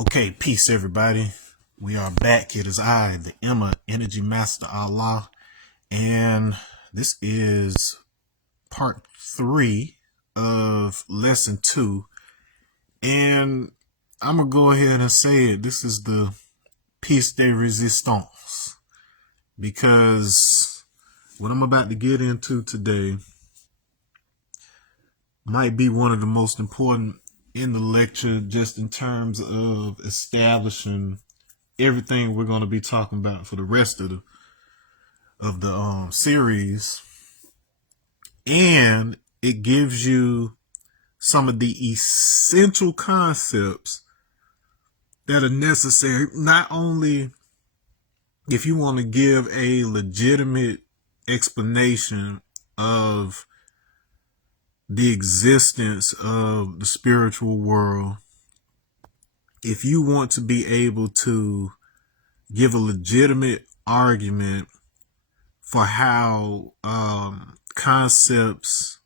Okay, peace everybody. We are back. It is I, the Emma Energy Master Allah, and this is part 3 of lesson 2. And I'm gonna go ahead and say it. This is the piece de resistance, because what I'm about to get into today might be one of the most important in the lecture, just in terms of establishing everything we're going to be talking about for the rest of the series. And it gives you some of the essential concepts that are necessary, not only if you want to give a legitimate explanation of the existence of the spiritual world, if you want to be able to give a legitimate argument for how concepts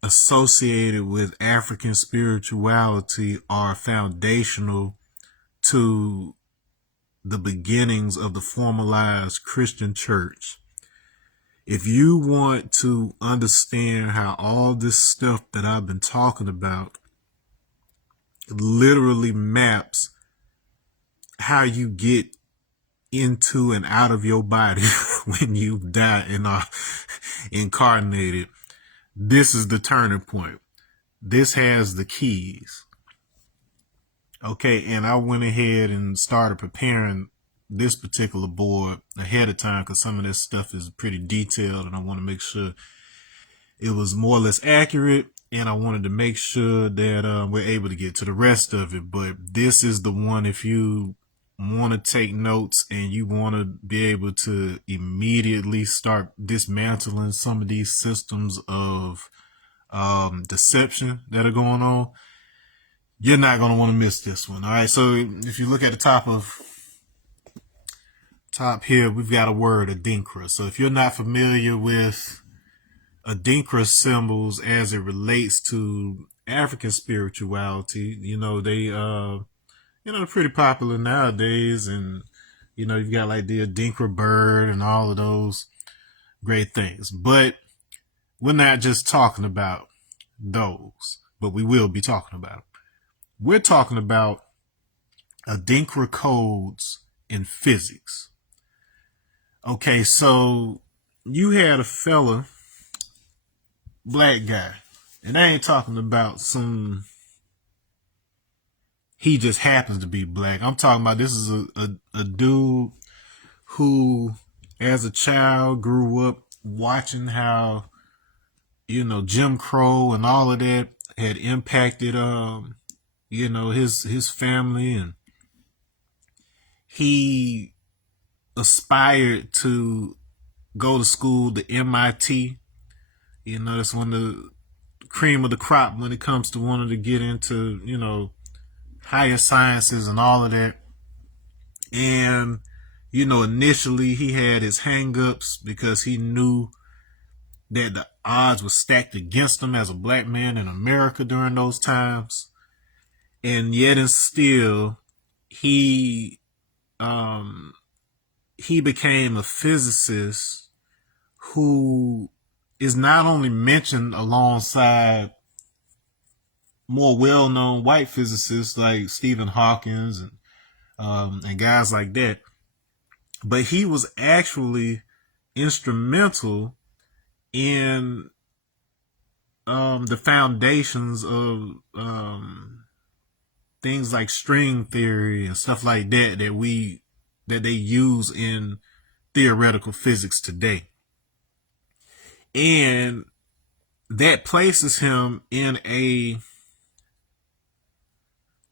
associated with African spirituality are foundational to the beginnings of the formalized Christian church. If you want to understand how all this stuff that I've been talking about literally maps how you get into and out of your body when you die and are incarnated, this is the turning point. This has the keys. Okay, and I went ahead and started preparing this particular board ahead of time because some of this stuff is pretty detailed and I want to make sure it was more or less accurate, and I wanted to make sure that we're able to get to the rest of it. But this is the one, if you want to take notes and you want to be able to immediately start dismantling some of these systems of deception that are going on, you're not going to want to miss this one. All right, so if you look at the top here, we've got a word, Adinkra. So if you're not familiar with Adinkra symbols as it relates to African spirituality, they're pretty popular nowadays. And, you've got like the Adinkra bird and all of those great things. But we're not just talking about those, but we will be talking about them. We're talking about Adinkra codes in physics. Okay, so you had a fella, black guy, and I ain't talking about he just happens to be black. I'm talking about this is a dude who, as a child, grew up watching how, Jim Crow and all of that had impacted, his family, and he aspired to go to school, the MIT. That's one of the cream of the crop when it comes to wanting to get into, higher sciences and all of that. And, initially he had his hang-ups because he knew that the odds were stacked against him as a black man in America during those times. And yet and still, he became a physicist who is not only mentioned alongside more well-known white physicists like Stephen Hawking and guys like that, but he was actually instrumental in the foundations of things like string theory and stuff like that that they use in theoretical physics today. And that places him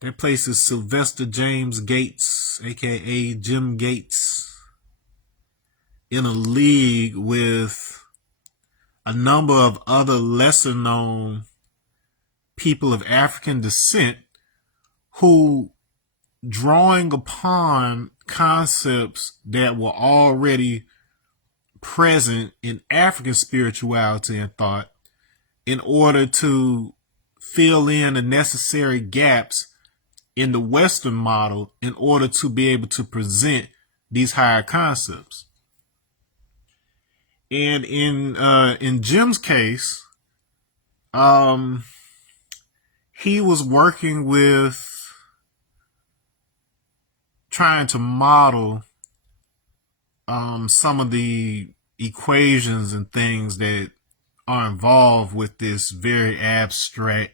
that places Sylvester James Gates, aka Jim Gates, in a league with a number of other lesser known people of African descent who, drawing upon concepts that were already present in African spirituality and thought, in order to fill in the necessary gaps in the Western model in order to be able to present these higher concepts. And in Jim's case, he was working with trying to model some of the equations and things that are involved with this very abstract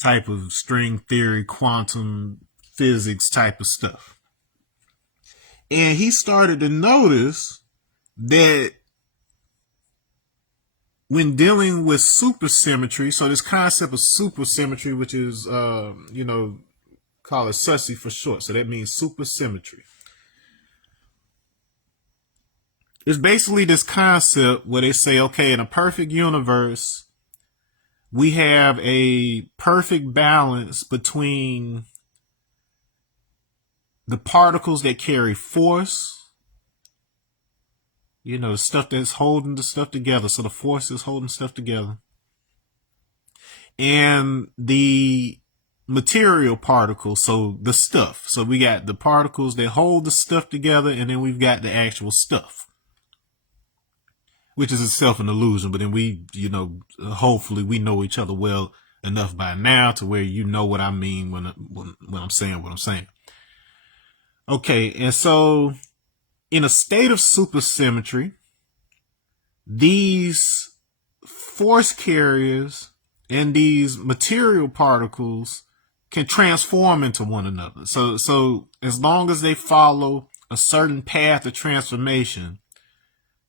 type of string theory, quantum physics type of stuff. And he started to notice that when dealing with supersymmetry, so this concept of supersymmetry, which is, call it SUSY for short. So that means supersymmetry. It's basically this concept where they say, okay, in a perfect universe, we have a perfect balance between the particles that carry force, the stuff that's holding the stuff together. So the force is holding stuff together. And the material particles, so the stuff. So we got the particles that hold the stuff together, and then we've got the actual stuff, which is itself an illusion. But then we, hopefully we know each other well enough by now to where you know what I mean when I'm saying what I'm saying. Okay, and so in a state of supersymmetry, these force carriers and these material particles can transform into one another. So as long as they follow a certain path of transformation,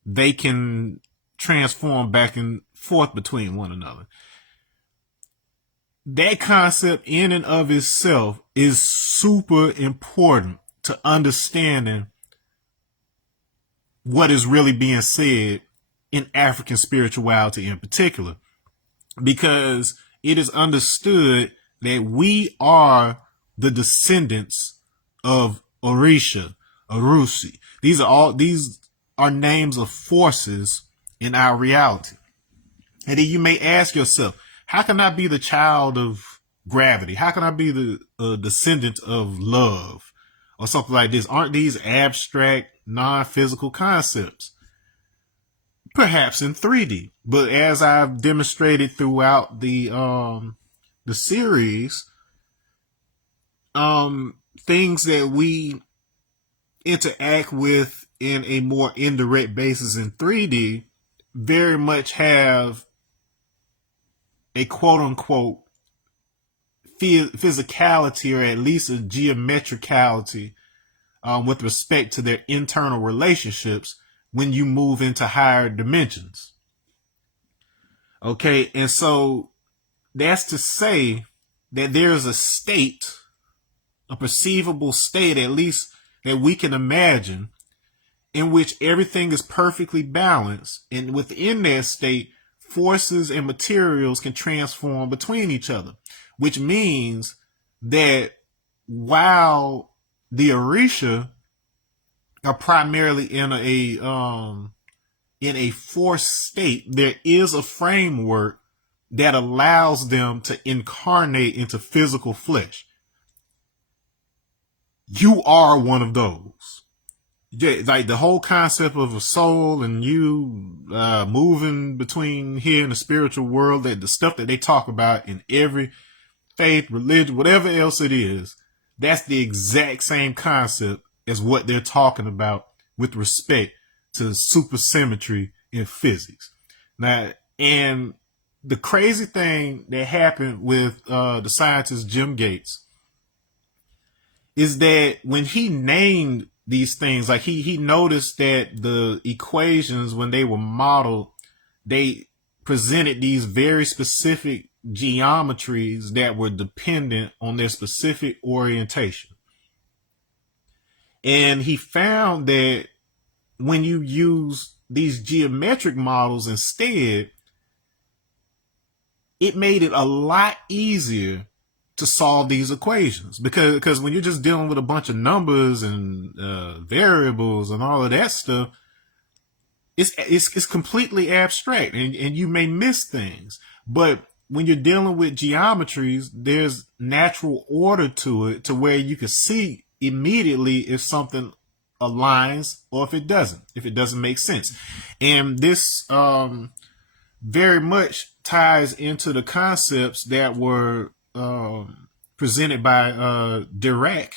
they can transform back and forth between one another. That concept in and of itself is super important to understanding what is really being said in African spirituality in particular, because it is understood that we are the descendants of Orisha, Arusi. These are names of forces in our reality. And then you may ask yourself, how can I be the child of gravity? How can I be the descendant of love or something like this? Aren't these abstract, non-physical concepts? Perhaps in 3D, but as I've demonstrated throughout the series, things that we interact with in a more indirect basis in 3D very much have a quote-unquote physicality, or at least a geometricality with respect to their internal relationships when you move into higher dimensions. Okay, and so that's to say that there's a state, a perceivable state, at least that we can imagine, in which everything is perfectly balanced, and within that state, forces and materials can transform between each other, which means that while the Orisha are primarily in a forced state, there is a framework that allows them to incarnate into physical flesh. You are one of those. Like the whole concept of a soul and you moving between here and the spiritual world, that the stuff that they talk about in every faith, religion, whatever else it is, that's the exact same concept as what they're talking about with respect to supersymmetry in physics. Now, and the crazy thing that happened with the scientist Jim Gates is that when he named these things, like he noticed that the equations, when they were modeled, they presented these very specific geometries that were dependent on their specific orientation. And he found that when you use these geometric models instead, it made it a lot easier to solve these equations, because when you're just dealing with a bunch of numbers and variables and all of that stuff, it's completely abstract, and you may miss things. But when you're dealing with geometries, there's natural order to it to where you can see immediately if something aligns or if it doesn't make sense. And this very much ties into the concepts that were presented by Dirac,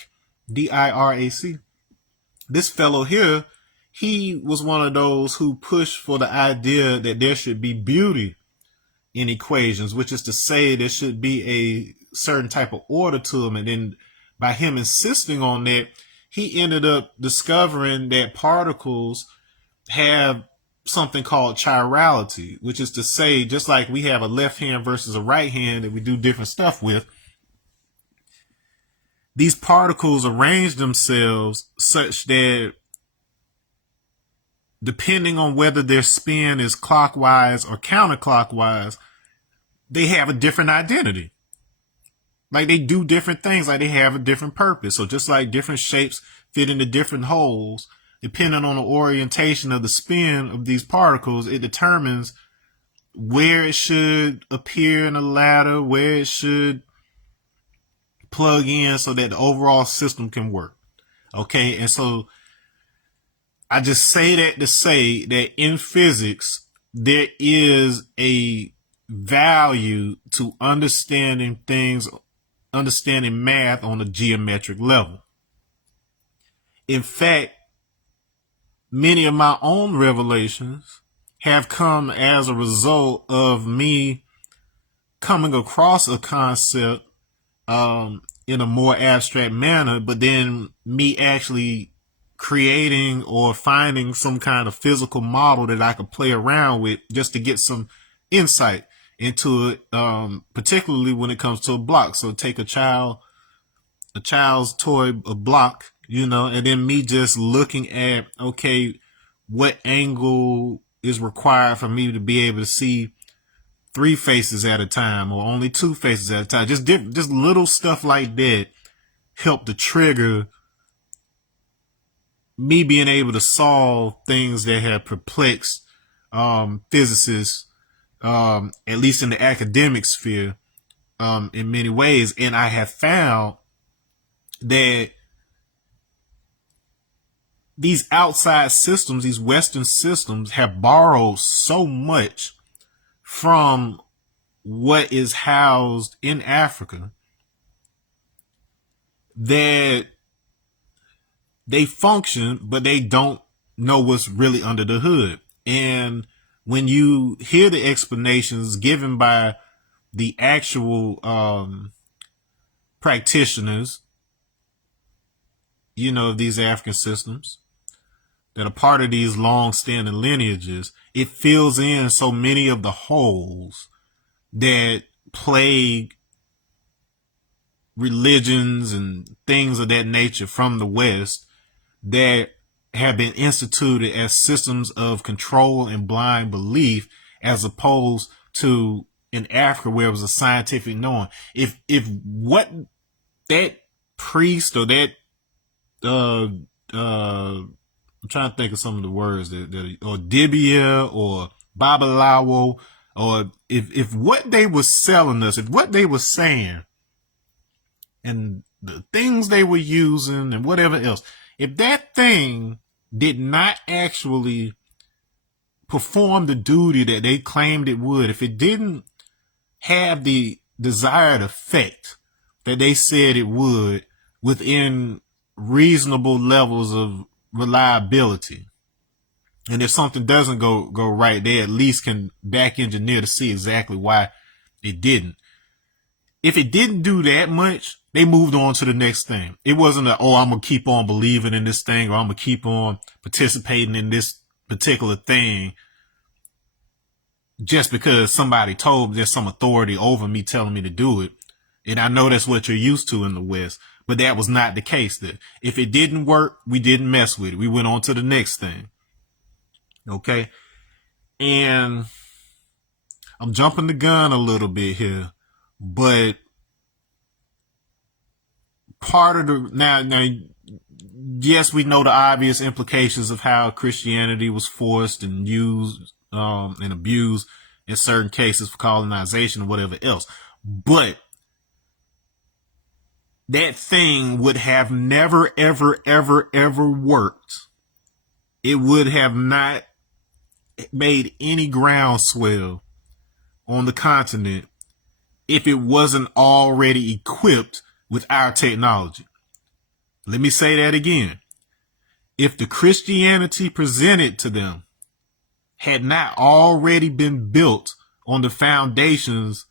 Dirac. This fellow here, he was one of those who pushed for the idea that there should be beauty in equations, which is to say there should be a certain type of order to them. And then by him insisting on that, he ended up discovering that particles have something called chirality, which is to say, just like we have a left hand versus a right hand that we do different stuff with, these particles arrange themselves such that depending on whether their spin is clockwise or counterclockwise, they have a different identity. Like they do different things, like they have a different purpose. So just like different shapes fit into different holes, depending on the orientation of the spin of these particles, it determines where it should appear in the ladder, where it should plug in so that the overall system can work. Okay, and so I just say that to say that in physics, there is a value to understanding things, understanding math on a geometric level. In fact, many of my own revelations have come as a result of me coming across a concept in a more abstract manner, but then me actually creating or finding some kind of physical model that I could play around with just to get some insight into it, particularly when it comes to a block. So take a child's toy, a block, and then me just looking at, okay, what angle is required for me to be able to see 3 faces at a time or only 2 faces at a time. Just little stuff like that help to trigger me being able to solve things that have perplexed physicists, at least in the academic sphere, in many ways. And I have found that these outside systems, these Western systems, have borrowed so much from what is housed in Africa that they function, but they don't know what's really under the hood. And when you hear the explanations given by the actual practitioners, of these African systems that are part of these long-standing lineages, it fills in so many of the holes that plague religions and things of that nature from the West that have been instituted as systems of control and blind belief, as opposed to in Africa where it was a scientific knowing. If what that priest or that I'm trying to think of some of the words that or Dibia or Babalawo, or if what they were selling us, if what they were saying and the things they were using and whatever else, if that thing did not actually perform the duty that they claimed it would, if it didn't have the desired effect that they said it would within reasonable levels of reliability, and if something doesn't go right, they at least can back engineer to see exactly why it didn't. If it didn't do that much, they moved on to the next thing. It wasn't I'm going to keep on believing in this thing, or I'm going to keep on participating in this particular thing just because somebody told me, there's some authority over me telling me to do it. And I know that's what you're used to in the West, but that was not the case there. If it didn't work, we didn't mess with it. We went on to the next thing. Okay. And I'm jumping the gun a little bit here, but part of the, now, yes, we know the obvious implications of how Christianity was forced and used, and abused in certain cases for colonization or whatever else. But that thing would have never, ever, ever, ever worked. It would have not made any groundswell on the continent if it wasn't already equipped with our technology. Let me say that again. If the Christianity presented to them had not already been built on the foundations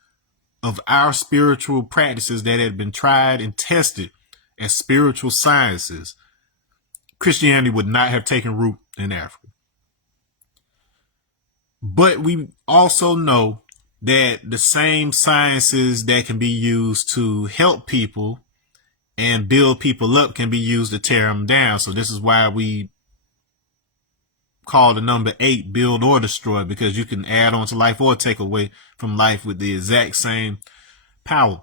of our spiritual practices that had been tried and tested as spiritual sciences, Christianity would not have taken root in Africa. But we also know that the same sciences that can be used to help people and build people up can be used to tear them down. So this is why we call the number 8 build or destroy, because you can add on to life or take away from life with the exact same power.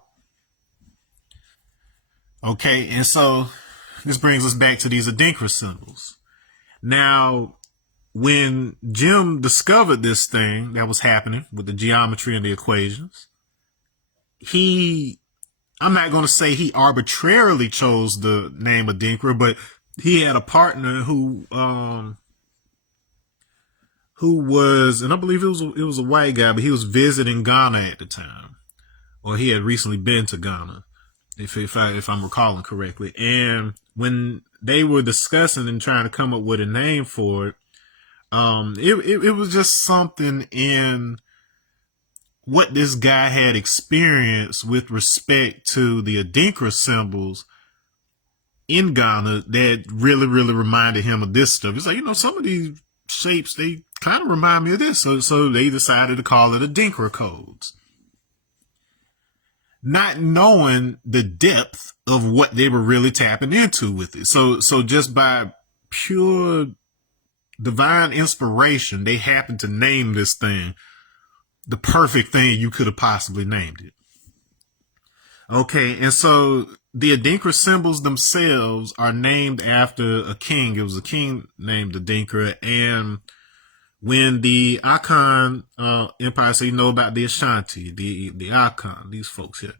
Okay, and so this brings us back to these Adinkra symbols. Now, when Jim discovered this thing that was happening with the geometry and the equations, I'm not going to say he arbitrarily chose the name Adinkra, but he had a partner who was, and I believe it was a white guy, but he was visiting Ghana at the time, or he had recently been to Ghana, if I'm recalling correctly. And when they were discussing and trying to come up with a name for it, it was just something in what this guy had experienced with respect to the Adinkra symbols in Ghana that really, really reminded him of this stuff. It's like, some of these shapes, they kind of remind me of this. So they decided to call it Adinkra codes, not knowing the depth of what they were really tapping into with it. So just by pure divine inspiration, they happened to name this thing the perfect thing you could have possibly named it. Okay, and so the Adinkra symbols themselves are named after a king. It was a king named Adinkra, and when the Akan Empire, so you know about the Ashanti, the Akan, these folks here.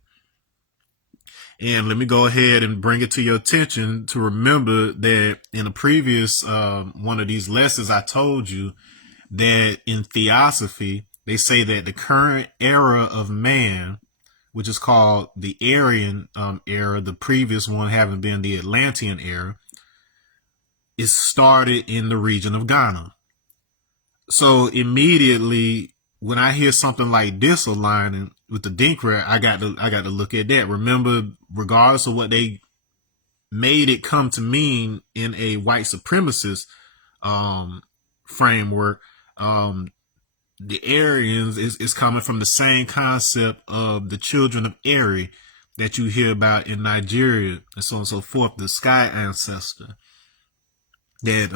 And let me go ahead and bring it to your attention to remember that in a previous one of these lessons, I told you that in theosophy, they say that the current era of man, which is called the Aryan era, the previous one having been the Atlantean era, is started in the region of Ghana. So immediately when I hear something like this aligning with the Adinkra, I got to look at that. Remember, regardless of what they made it come to mean in a white supremacist framework, the Aryans is coming from the same concept of the children of Eri that you hear about in Nigeria and so on and so forth, the sky ancestor that,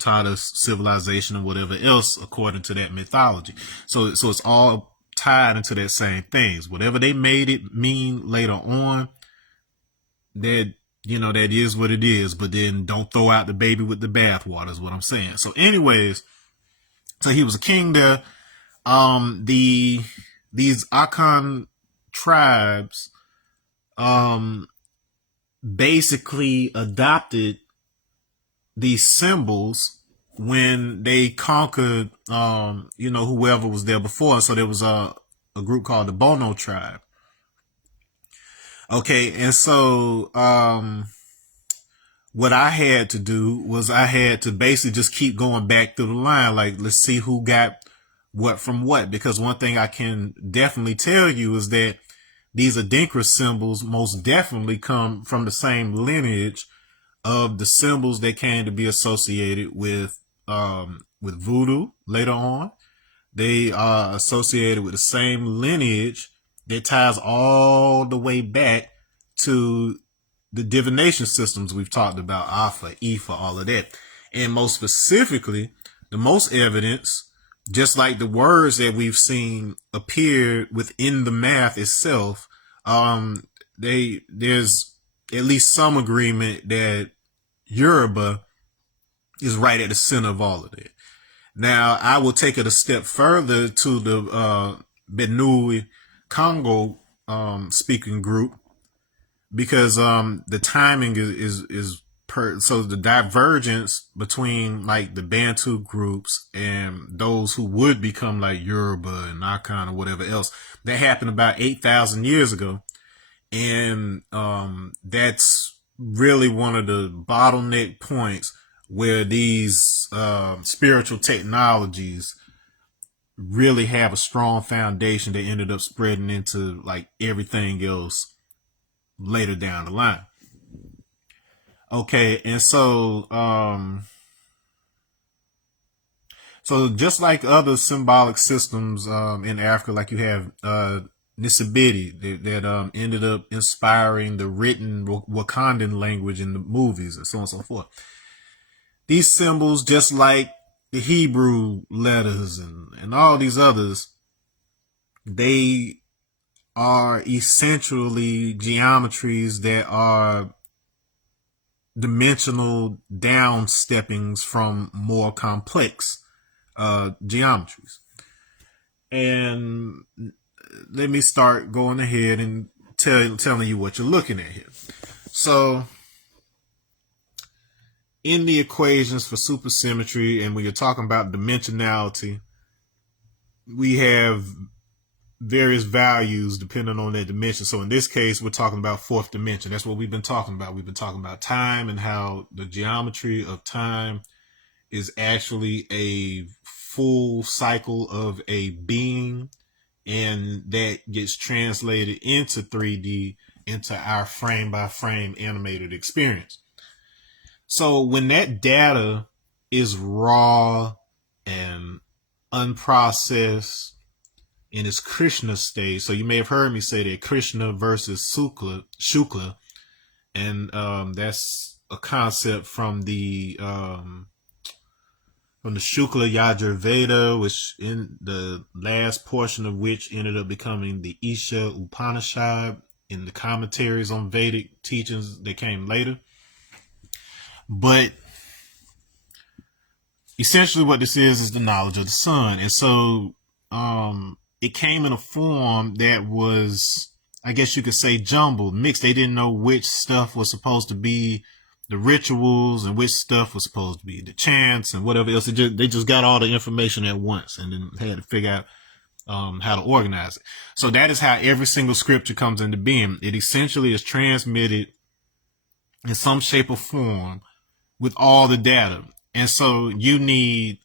taught us civilization and whatever else according to that mythology. So it's all tied into that same things. Whatever they made it mean later on, that, that is what it is, but then don't throw out the baby with the bathwater is what I'm saying. So anyways, so he was a king there. These Akan tribes, basically adopted these symbols when they conquered, whoever was there before. So there was a group called the Bono tribe. Okay. And so, what I had to do was I had to basically just keep going back through the line. Like, let's see who got what from what, because one thing I can definitely tell you is that these Adinkra symbols most definitely come from the same lineage of the symbols that came to be associated with voodoo later on. They are associated with the same lineage that ties all the way back to the divination systems we've talked about, Alpha, Ifa, all of that. And most specifically, the most evidence, just like the words that we've seen appear within the math itself, there's at least some agreement that Yoruba is right at the center of all of that. Now, I will take it a step further to the Benue Congo speaking group, because the timing is so the divergence between like the Bantu groups and those who would become like Yoruba and Akan or whatever else, that happened about 8,000 years ago. And that's really one of the bottleneck points where these spiritual technologies really have a strong foundation that ended up spreading into like everything else later down the line. Okay, and so just like other symbolic systems in Africa, like you have Nisibiti that ended up inspiring the written Wakandan language in the movies and so on and so forth. These symbols, just like the Hebrew letters and all these others, they are essentially geometries that are dimensional down steppings from more complex geometries. And let me start going ahead and telling you what you're looking at here. So in the equations for supersymmetry, and when you're talking about dimensionality, we have various values depending on that dimension. So in this case, we're talking about fourth dimension. That's what we've been talking about. We've been talking about time and how the geometry of time is actually a full cycle of a being, and that gets translated into 3D, into our frame by frame animated experience. So when that data is raw and unprocessed in its Krishna state, so you may have heard me say that Krishna versus Shukla, and that's a concept from the Shukla Yajurveda, which in the last portion of which ended up becoming the Isha Upanishad in the commentaries on Vedic teachings that came later. But essentially what this is the knowledge of the sun. And so it came in a form that was, I guess you could say, jumbled, mixed. They didn't know which stuff was supposed to be the rituals and which stuff was supposed to be the chants and whatever else. They just got all the information at once and then had to figure out how to organize it. So that is how every single scripture comes into being. It essentially is transmitted in some shape or form with all the data. And so you need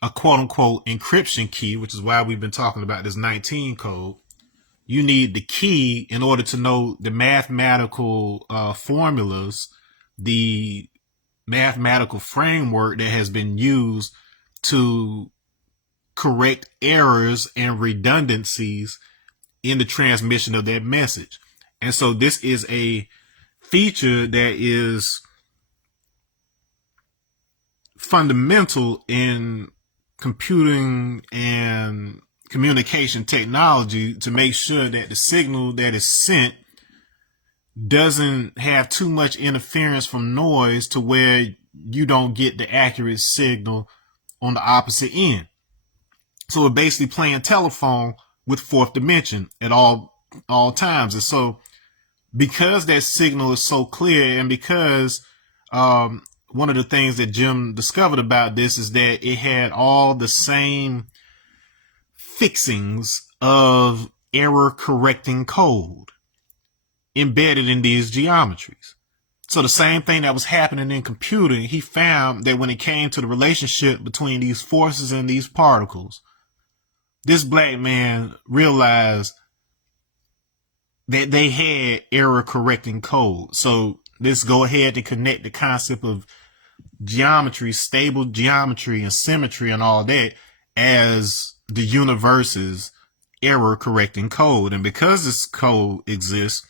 a quote unquote encryption key, which is why we've been talking about this 19 code. You need the key in order to know the mathematical formulas, the mathematical framework that has been used to correct errors and redundancies in the transmission of that message. And so this is a feature that is fundamental in computing and communication technology, to make sure that the signal that is sent doesn't have too much interference from noise to where you don't get the accurate signal on the opposite end. So we're basically playing telephone with fourth dimension at all times. And so because that signal is so clear, and because one of the things that Jim discovered about this is that it had all the same fixings of error correcting code embedded in these geometries. So the same thing that was happening in computing, he found that when it came to the relationship between these forces and these particles, this black man realized that they had error correcting code. So let's go ahead and connect the concept of geometry, stable geometry and symmetry and all that as the universe's error correcting code. And because this code exists,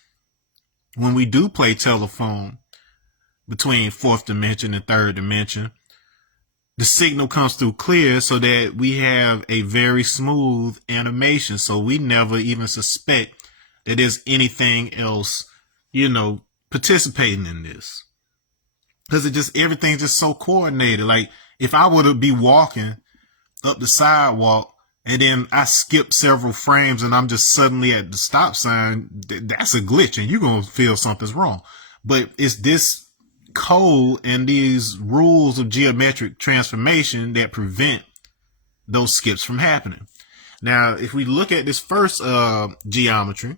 when we do play telephone between fourth dimension and third dimension, the signal comes through clear so that we have a very smooth animation. So we never even suspect that there's anything else, participating in this. Because everything's just so coordinated. Like if I were to be walking up the sidewalk, and then I skip several frames and I'm just suddenly at the stop sign, that's a glitch and you're going to feel something's wrong. But it's this code and these rules of geometric transformation that prevent those skips from happening. Now, if we look at this first geometry,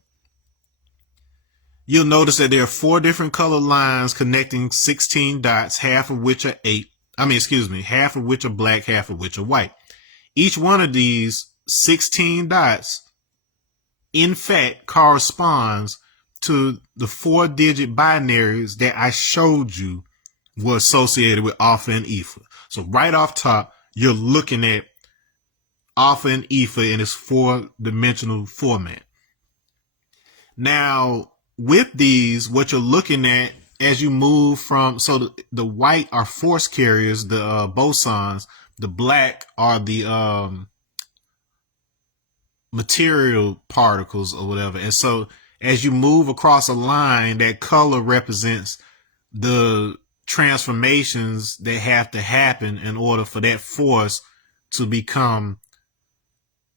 you'll notice that there are 4 different color lines connecting 16 dots, half of which are half of which are black, half of which are white. Each one of these 16 dots, in fact, corresponds to the 4-digit binaries that I showed you were associated with alpha and ether. So right off top, you're looking at alpha and ether in its 4-dimensional format. Now, with these, what you're looking at as you move from, so the white are force carriers, the bosons, the black are the material particles or whatever. And so as you move across a line, that color represents the transformations that have to happen in order for that force to become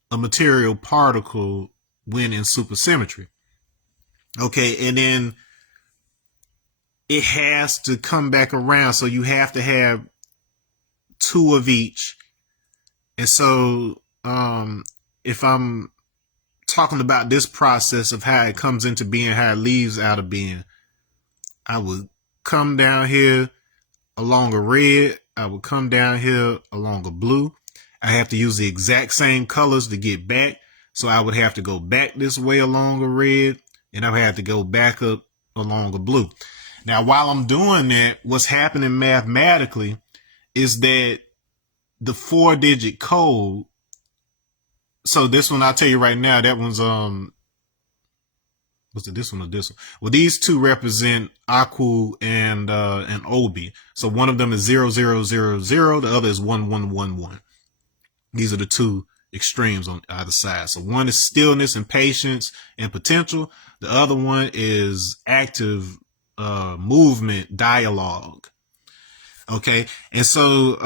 a material particle when in supersymmetry. Okay, and then it has to come back around, so you have to have 2 of each. And so if I'm talking about this process of how it comes into being, how it leaves out of being, I would come down here along a red, I would come down here along a blue. I have to use the exact same colors to get back, so I would have to go back this way along a red, and I would have to go back up along a blue. Now, while I'm doing that, what's happening mathematically is that the 4-digit code, so this one, I'll tell you right now, that one's, was it this one or this one? Well, these two represent Aku and Obi. So one of them is 0000, the other is 1111. These are the 2 extremes on either side. So one is stillness and patience and potential. The other one is active movement, dialogue. Okay. And so,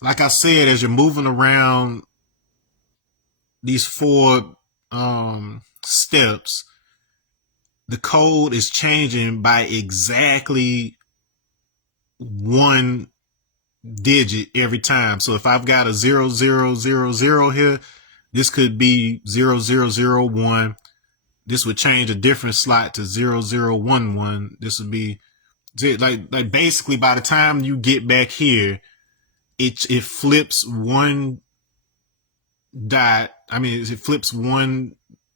like I said, as you're moving around these 4 steps, the code is changing by exactly 1 digit every time. So if I've got a 0000 here, this could be 0001. This would change a different slot to 0011. This would be like basically by the time you get back here, it flips 1 dot. I mean, it flips 1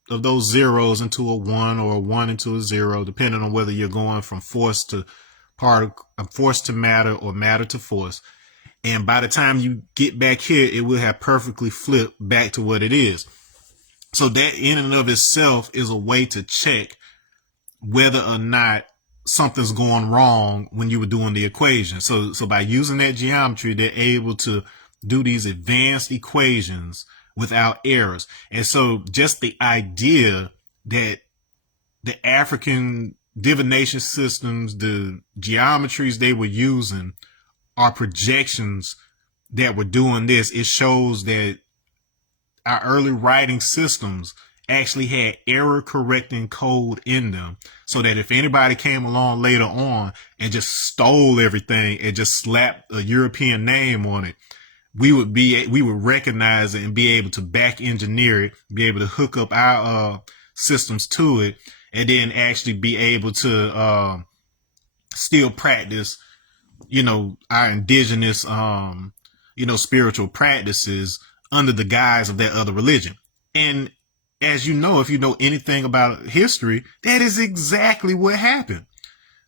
of those zeros into a 1 or a 1 into a 0, depending on whether you're going from force to force to matter or matter to force. And by the time you get back here, it will have perfectly flipped back to what it is. So that in and of itself is a way to check whether or not something's going wrong when you were doing the equation. So by using that geometry, they're able to do these advanced equations without errors. And so just the idea that the African divination systems, the geometries they were using are projections that were doing this, it shows that our early writing systems actually had error correcting code in them, so that if anybody came along later on and just stole everything and just slapped a European name on it, we would recognize it and be able to back engineer it, be able to hook up our systems to it, and then actually be able to still practice, our indigenous, spiritual practices under the guise of that other religion. And as you know, if you know anything about history, that is exactly what happened.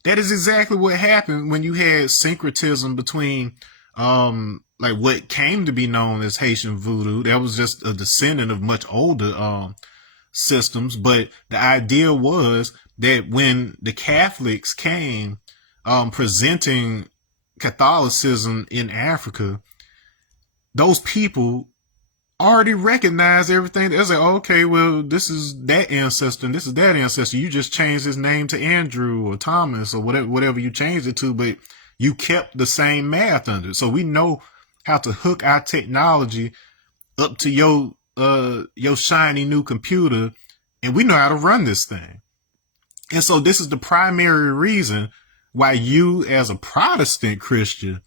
That is exactly what happened when you had syncretism between, like what came to be known as Haitian voodoo. That was just a descendant of much older, systems. But the idea was that when the Catholics came, presenting Catholicism in Africa, those people already recognized everything. They're like, okay, well, this is that ancestor and this is that ancestor. You just changed his name to Andrew or Thomas or whatever you changed it to, but you kept the same math under it. So we know how to hook our technology up to your shiny new computer, and we know how to run this thing. And so this is the primary reason why you, as a Protestant Christian,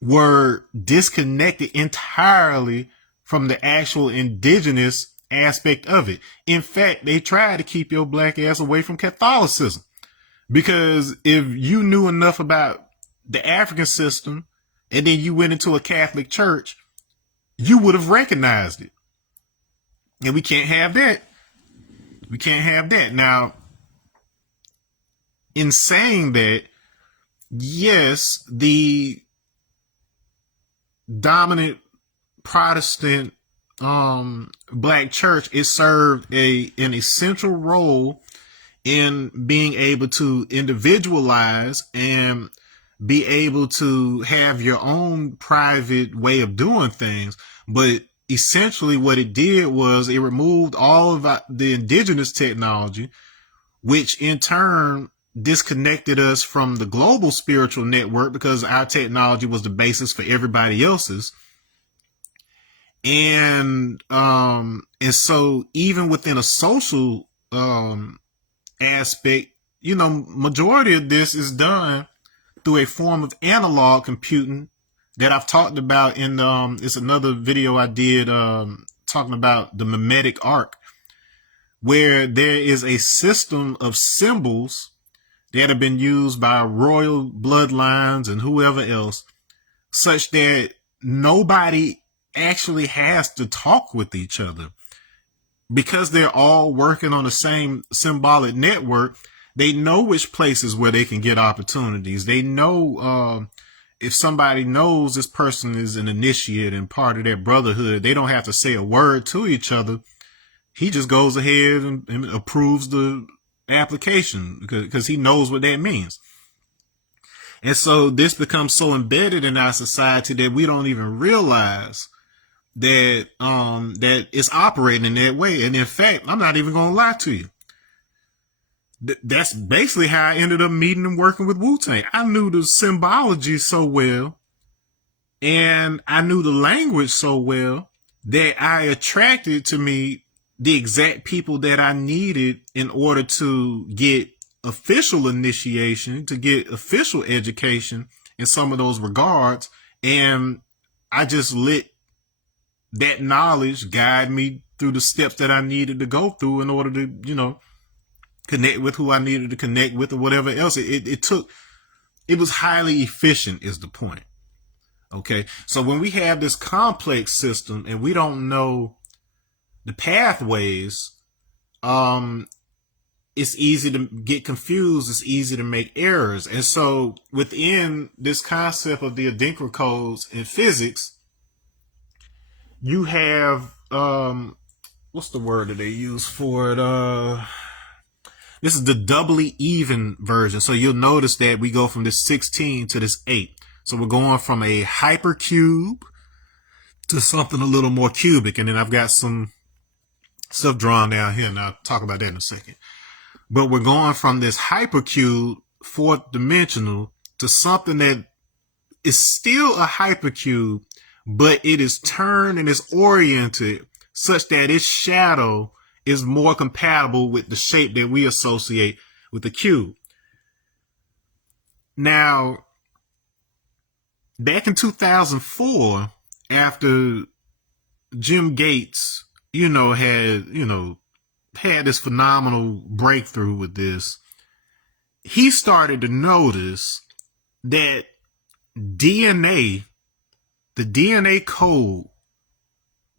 were disconnected entirely from the actual indigenous aspect of it. In fact, they tried to keep your black ass away from Catholicism, because if you knew enough about the African system and then you went into a Catholic church, you would have recognized it. And we can't have that. We can't have that. Now, in saying that, yes, the dominant Protestant black church, it served an essential role in being able to individualize and be able to have your own private way of doing things. But essentially what it did was it removed all of the indigenous technology, which in turn disconnected us from the global spiritual network, because our technology was the basis for everybody else's. And so even within a social aspect, majority of this is done through a form of analog computing that I've talked about in it's another video I did talking about the mimetic arc, where there is a system of symbols that have been used by royal bloodlines and whoever else, such that nobody actually has to talk with each other. Because they're all working on the same symbolic network, they know which places where they can get opportunities. They know if somebody knows this person is an initiate and part of their brotherhood, they don't have to say a word to each other. He just goes ahead and approves the application because he knows what that means. And so this becomes so embedded in our society that we don't even realize that that it's operating in that way. And in fact, I'm not even going to lie to you. That's basically how I ended up meeting and working with Wu-Tang. I knew the symbology so well, and I knew the language so well, that I attracted to me the exact people that I needed in order to get official initiation, to get official education in some of those regards. And I just let that knowledge guide me through the steps that I needed to go through in order to, connect with who I needed to connect with or whatever else. It was highly efficient is the point. Okay. So when we have this complex system and we don't know the pathways, it's easy to get confused. It's easy to make errors. And so within this concept of the Adinkra codes in physics, you have, what's the word that they use for it? This is the doubly even version. So you'll notice that we go from this 16 to this 8. So we're going from a hypercube to something a little more cubic. And then I've got some stuff drawn down here, and I'll talk about that in a second. But we're going from this hypercube, fourth dimensional, to something that is still a hypercube, but it is turned and is oriented such that its shadow is more compatible with the shape that we associate with the cube. Now, back in 2004, after Jim Gates, had this phenomenal breakthrough with this, he started to notice that DNA, the DNA code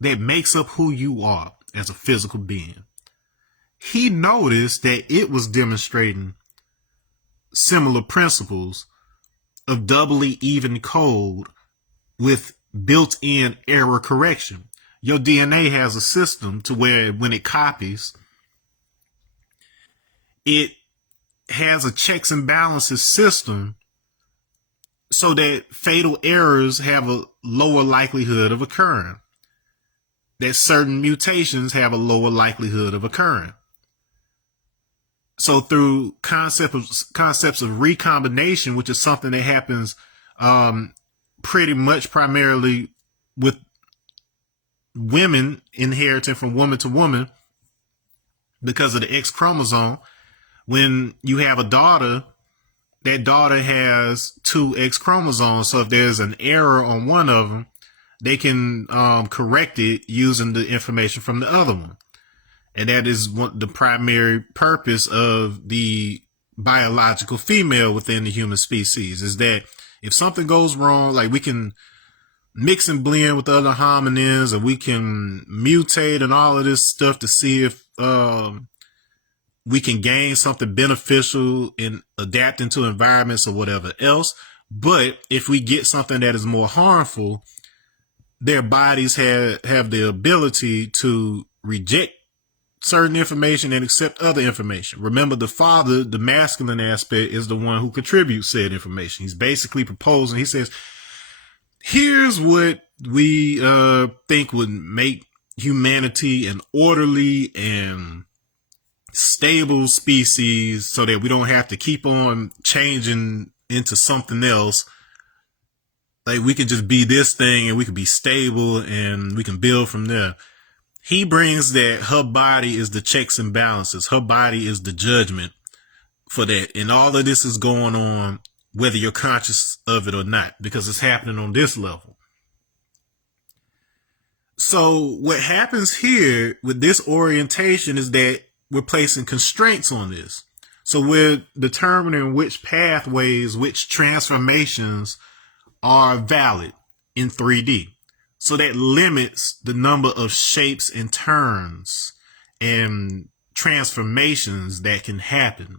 that makes up who you are as a physical being, he noticed that it was demonstrating similar principles of doubly even code with built-in error correction. Your DNA has a system to where when it copies, it has a checks and balances system so that fatal errors have a lower likelihood of occurring, that certain mutations have a lower likelihood of occurring. So through concepts of recombination, which is something that happens pretty much primarily with women inheriting from woman to woman because of the X chromosome. When you have a daughter, that daughter has two X chromosomes. So if there's an error on one of them, they can correct it using the information from the other one. And that is the primary purpose of the biological female within the human species, is that if something goes wrong, like we can mix and blend with other hominins, or we can mutate and all of this stuff to see if we can gain something beneficial in adapting to environments or whatever else. But if we get something that is more harmful, their bodies have the ability to reject certain information and accept other information. Remember, the father, the masculine aspect, is the one who contributes said information. He's basically proposing. He says, here's what we think would make humanity an orderly and stable species so that we don't have to keep on changing into something else. Like, we could just be this thing and we could be stable and we can build from there. He brings that her body is the checks and balances. Her body is the judgment for that. And all of this is going on whether you're conscious of it or not, because it's happening on this level. So what happens here with this orientation is that we're placing constraints on this. So we're determining which pathways, which transformations are valid in 3D. So that limits the number of shapes and turns and transformations that can happen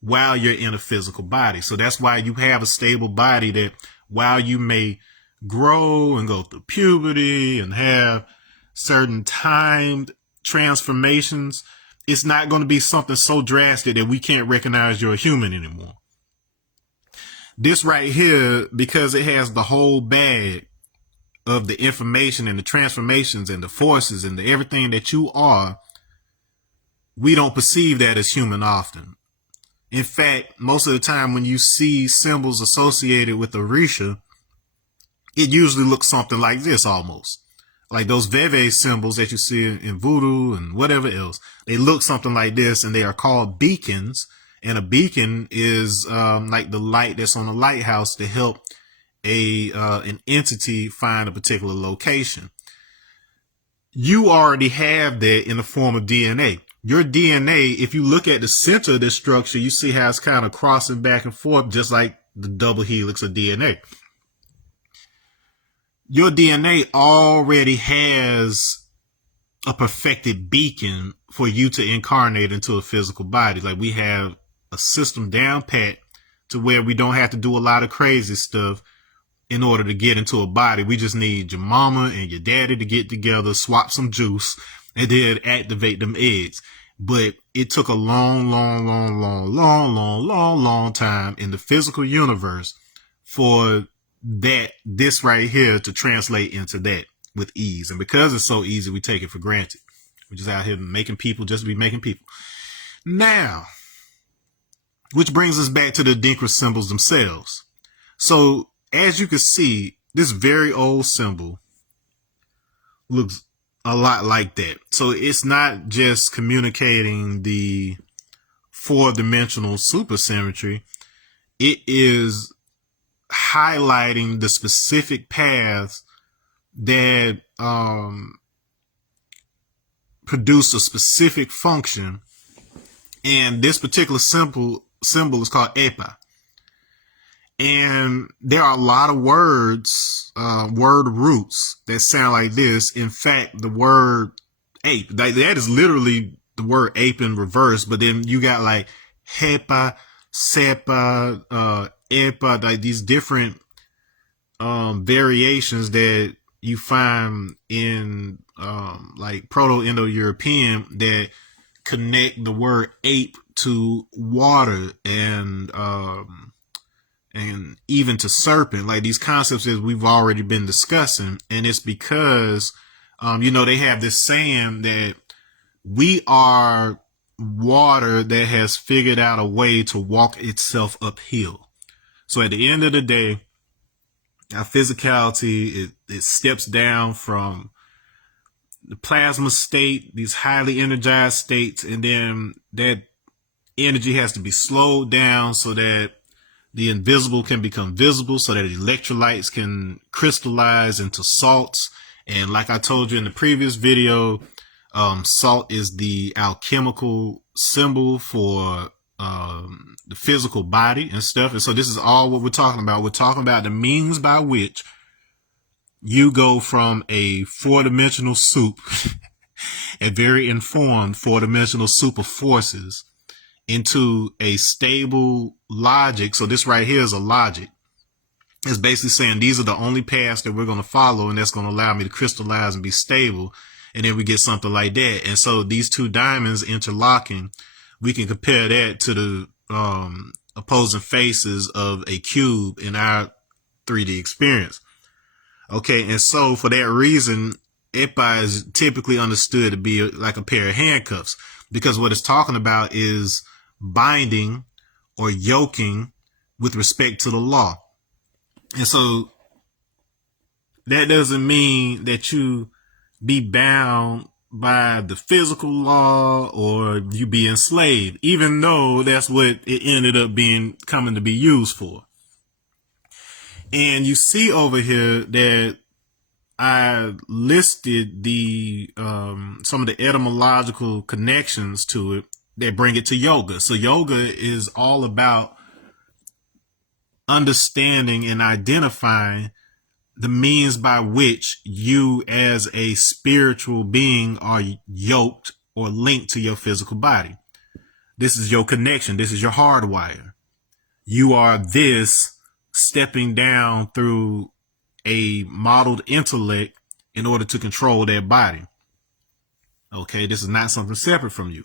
while you're in a physical body. So that's why you have a stable body, that while you may grow and go through puberty and have certain timed transformations, it's not going to be something so drastic that we can't recognize you're a human anymore. This right here, because it has the whole bag of the information and the transformations and the forces and the everything that you are, we don't perceive that as human often. In fact, most of the time when you see symbols associated with Orisha, it usually looks something like this almost. Like those Veve symbols that you see in voodoo and whatever else. They look something like this, and they are called beacons. And a beacon is like the light that's on a lighthouse to help an entity find a particular location. You already have that in the form of DNA. Your DNA, if you look at the center of this structure, you see how it's kind of crossing back and forth, just like the double helix of DNA. Your DNA already has a perfected beacon for you to incarnate into a physical body. Like, we have a system down pat to where we don't have to do a lot of crazy stuff in order to get into a body. We just need your mama and your daddy to get together, swap some juice, and then activate them eggs. But it took a long time in the physical universe for this right here to translate into that with ease. And because it's so easy, we take it for granted. We're just out here making people just to be making people. Now, which brings us back to the Adinkra symbols themselves. So, as you can see, this very old symbol looks a lot like that. So it's not just communicating the four-dimensional supersymmetry. It is highlighting the specific paths that produce a specific function. And this particular symbol is called EPA. And there are a lot of words, word roots that sound like this. In fact, the word ape, that is literally the word ape in reverse. But then you got like hepa, sepa, epa, like these different variations that you find in like Proto-Indo-European that connect the word ape to water and even to serpent, like these concepts that we've already been discussing. And it's because, they have this saying that we are water that has figured out a way to walk itself uphill. So at the end of the day, Our physicality, it steps down from the plasma state, these highly energized states, and then that energy has to be slowed down so that the invisible can become visible, so that electrolytes can crystallize into salts. And like I told you in the previous video, salt is the alchemical symbol for the physical body and stuff. And so this is all what we're talking about. We're talking about the means by which you go from a four-dimensional soup, a very informed four-dimensional soup of forces, into a stable logic. So this right here is a logic. It's basically saying these are the only paths that we're going to follow, and that's going to allow me to crystallize and be stable. And then we get something like that. And so these two diamonds interlocking, we can compare that to the opposing faces of a cube in our 3D experience. Okay, and so for that reason, EPA is typically understood to be like a pair of handcuffs, because what it's talking about is binding or yoking with respect to the law. And so that doesn't mean that you be bound by the physical law or you be enslaved, even though that's what it ended up coming to be used for. And you see over here that I listed the some of the etymological connections to it that bring it to yoga. So yoga is all about understanding and identifying the means by which you as a spiritual being are yoked or linked to your physical body. This is your connection. This is your hardwire. You are this stepping down through a modeled intellect in order to control their body. Okay, this is not something separate from you.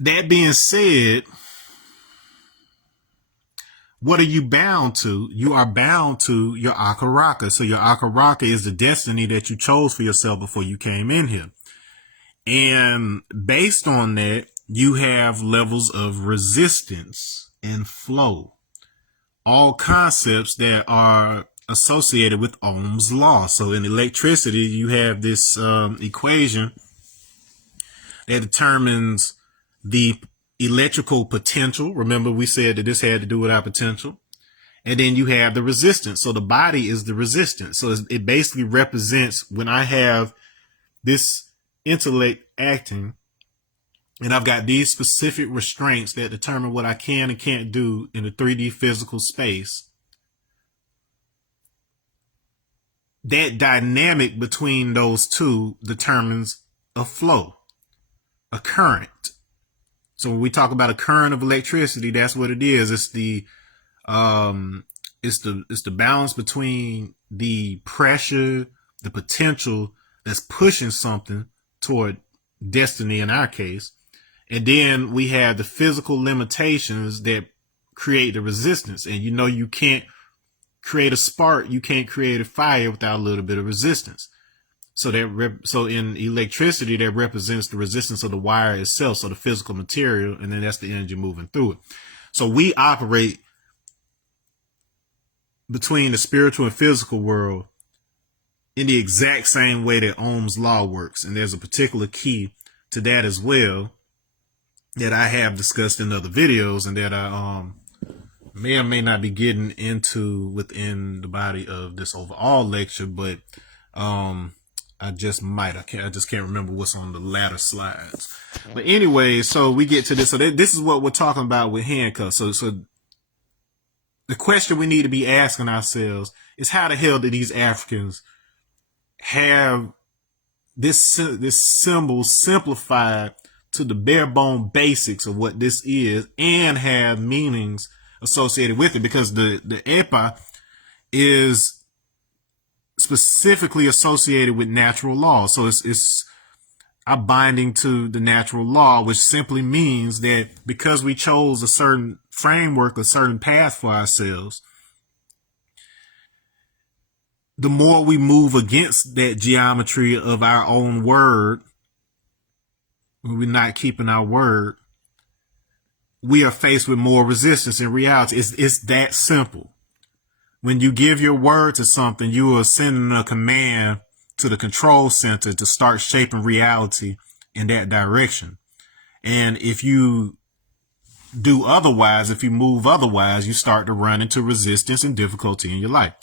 That being said, what are you bound to? You are bound to your akaraka. So your akaraka is the destiny that you chose for yourself before you came in here. And based on that, you have levels of resistance and flow. All concepts that are associated with Ohm's law. So in electricity, you have this equation that determines the electrical potential. Remember, we said that this had to do with our potential. And then you have the resistance. So the body is the resistance. So it basically represents when I have this intellect acting, and I've got these specific restraints that determine what I can and can't do in the 3D physical space. That dynamic between those two determines a flow, a current. So when we talk about a current of electricity, that's what it is. It's the balance between the pressure, the potential that's pushing something toward destiny in our case. And then we have the physical limitations that create the resistance. And you can't create a spark, you can't create a fire without a little bit of resistance. So in electricity, that represents the resistance of the wire itself, so the physical material, and then that's the energy moving through it. So we operate between the spiritual and physical world in the exact same way that Ohm's law works. And there's a particular key to that as well that I have discussed in other videos, and that I may or may not be getting into within the body of this overall lecture, but I just might. I just can't remember what's on the latter slides. But anyway, so we get to this. So this is what we're talking about with handcuffs. So the question we need to be asking ourselves is, how the hell did these Africans have this symbol simplified to the bare bone basics of what this is, and have meanings associated with it? Because the EPA is specifically associated with natural law. So it's a binding to the natural law, which simply means that because we chose a certain framework, a certain path for ourselves, the more we move against that geometry of our own word, when we're not keeping our word, we are faced with more resistance in reality. It's that simple. When you give your word to something, you are sending a command to the control center to start shaping reality in that direction. And if you do otherwise, if you move otherwise, you start to run into resistance and difficulty in your life.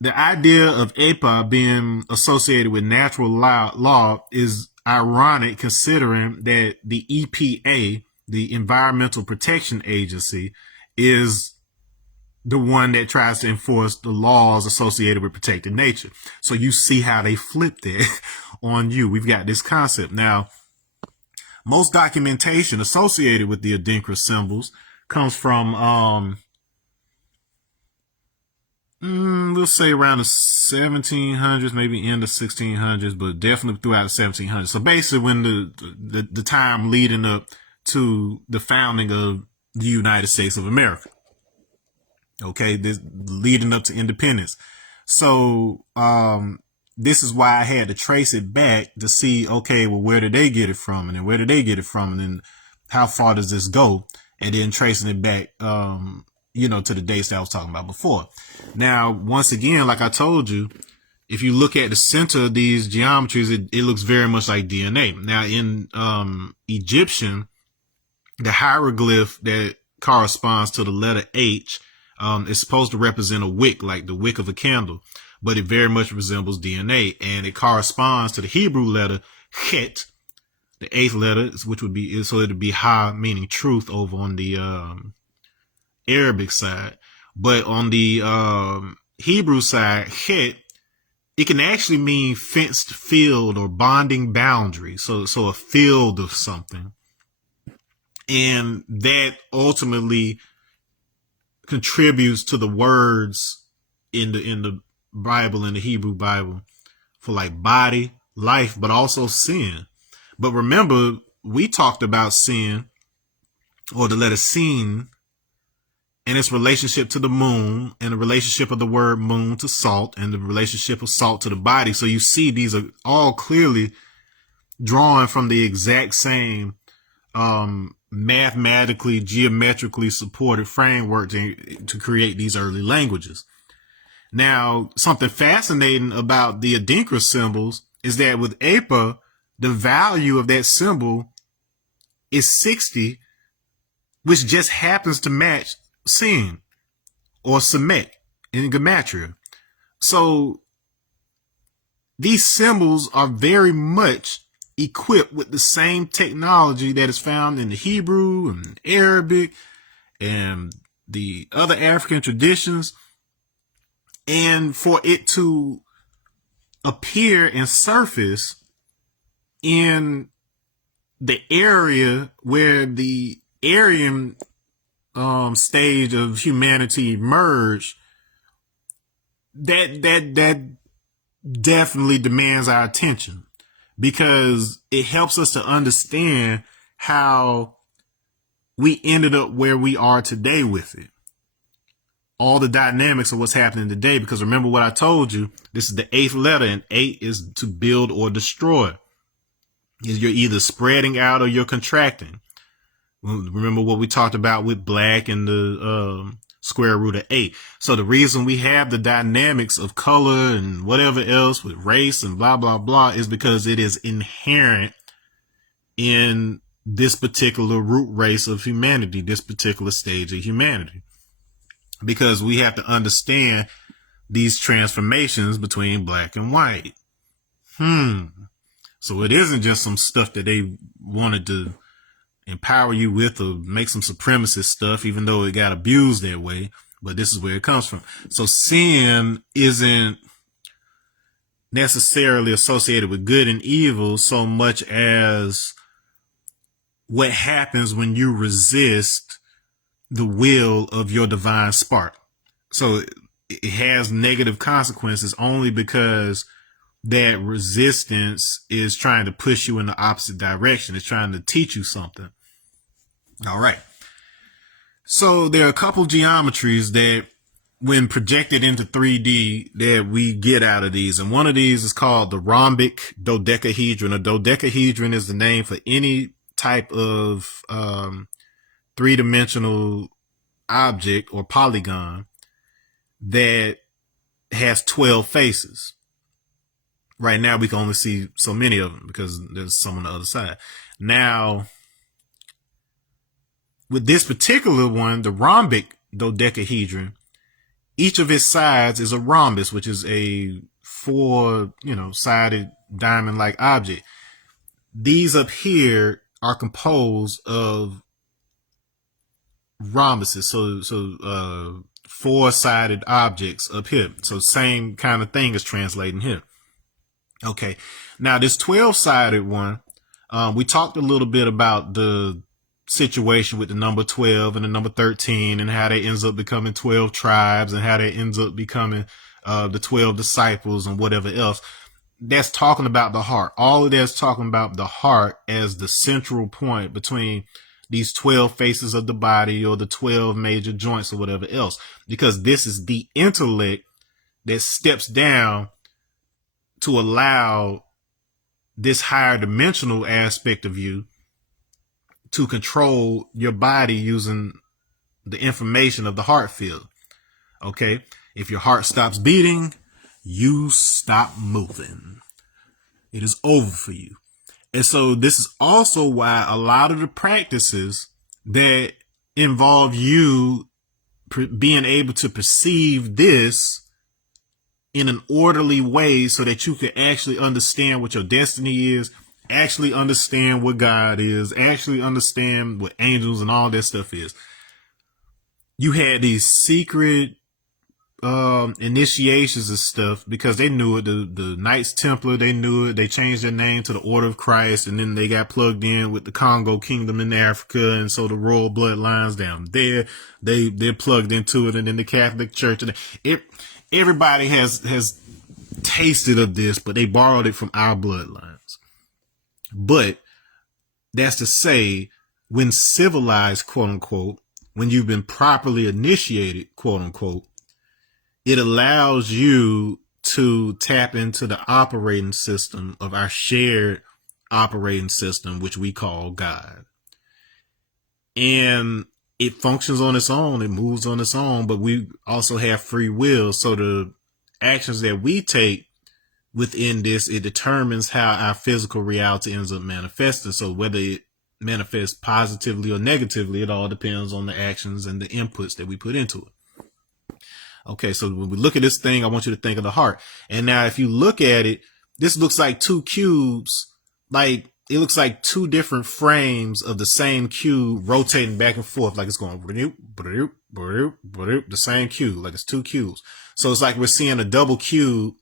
The idea of EPA being associated with natural law is ironic, considering that the EPA, the Environmental Protection Agency, is the one that tries to enforce the laws associated with protecting nature. So you see how they flipped it on you. We've got this concept. Now, most documentation associated with the Adinkra symbols comes from, we'll say around the 1700s, maybe in the 1600s, but definitely throughout the 1700s. So basically when the time leading up to the founding of the United States of America. Okay, this leading up to independence. So this is why I had to trace it back to see, okay, well, where did they get it from? And then where did they get it from? And then how far does this go? And then tracing it back, to the dates that I was talking about before. Now, once again, like I told you, if you look at the center of these geometries, it looks very much like DNA. Now, in Egyptian, the hieroglyph that corresponds to the letter H is supposed to represent a wick, like the wick of a candle, but it very much resembles DNA, and it corresponds to the Hebrew letter Het, the eighth letter, which would be, so it would be Ha, meaning truth, over on the Arabic side. But on the Hebrew side, Het, it can actually mean fenced field or bonding boundary. So a field of something. And that ultimately contributes to the words in the Bible, in the Hebrew Bible, for like body, life, but also sin. But remember, we talked about sin, or the letter sin, and its relationship to the moon, and the relationship of the word moon to salt, and the relationship of salt to the body. So you see, these are all clearly drawn from the exact same mathematically, geometrically supported framework to create these early languages. Now, something fascinating about the Adinkra symbols is that with EPA, the value of that symbol is 60, which just happens to match Sin or Semek in Gematria. So these symbols are very much equipped with the same technology that is found in the Hebrew and Arabic and the other African traditions. And for it to appear and surface in the area where the Aryan stage of humanity emerged, that definitely demands our attention, because it helps us to understand how we ended up where we are today with it. All the dynamics of what's happening today, because remember what I told you, this is the eighth letter, and 8 is to build or destroy. You're either spreading out or you're contracting. Remember what we talked about with black and the square root of 8. So the reason we have the dynamics of color and whatever else with race and blah, blah, blah is because it is inherent in this particular root race of humanity, this particular stage of humanity. Because we have to understand these transformations between black and white. So it isn't just some stuff that they wanted to empower you with or make some supremacist stuff, even though it got abused that way. But this is where it comes from. So sin isn't necessarily associated with good and evil so much as what happens when you resist the will of your divine spark. So it has negative consequences only because that resistance is trying to push you in the opposite direction. It's trying to teach you something. All right. So there are a couple geometries that, when projected into 3D, that we get out of these. And one of these is called the rhombic dodecahedron. A dodecahedron is the name for any type of three-dimensional object or polygon that has 12 faces. Right now, we can only see so many of them because there's some on the other side. Now, with this particular one, the rhombic dodecahedron, each of its sides is a rhombus, which is a sided diamond-like object. These up here are composed of rhombuses, so four-sided objects up here. So same kind of thing is translating here. Okay, now this 12-sided one, we talked a little bit about the situation with the number 12 and the number 13 and how that ends up becoming 12 tribes and how that ends up becoming the 12 disciples and whatever else. That's talking about the heart. All of that's talking about the heart as the central point between these 12 faces of the body or the 12 major joints or whatever else, because this is the intellect that steps down to allow this higher dimensional aspect of you to control your body using the information of the heart field. Okay. If your heart stops beating, you stop moving. It is over for you. And so this is also why a lot of the practices that involve you being able to perceive this in an orderly way so that you can actually understand what your destiny is, actually understand what God is, actually understand what angels and all that stuff is. You had these secret initiations and stuff because they knew it. The Knights Templar, they knew it. They changed their name to the Order of Christ, and then they got plugged in with the Congo Kingdom in Africa, and so the royal bloodlines down there, they're plugged into it, and then the Catholic Church. Everybody has tasted of this, but they borrowed it from our bloodlines. But that's to say, when civilized, quote unquote, when you've been properly initiated, quote unquote, it allows you to tap into the operating system of our shared operating system, which we call God. And it functions on its own. It moves on its own, but we also have free will. So the actions that we take within this, it determines how our physical reality ends up manifesting. So whether it manifests positively or negatively, it all depends on the actions and the inputs that we put into it. Okay, so when we look at this thing, I want you to think of the heart. And now if you look at it, this looks like two cubes. Like, it looks like two different frames of the same cube rotating back and forth, like it's going the same cube, like it's two cubes. So it's like we're seeing a double cube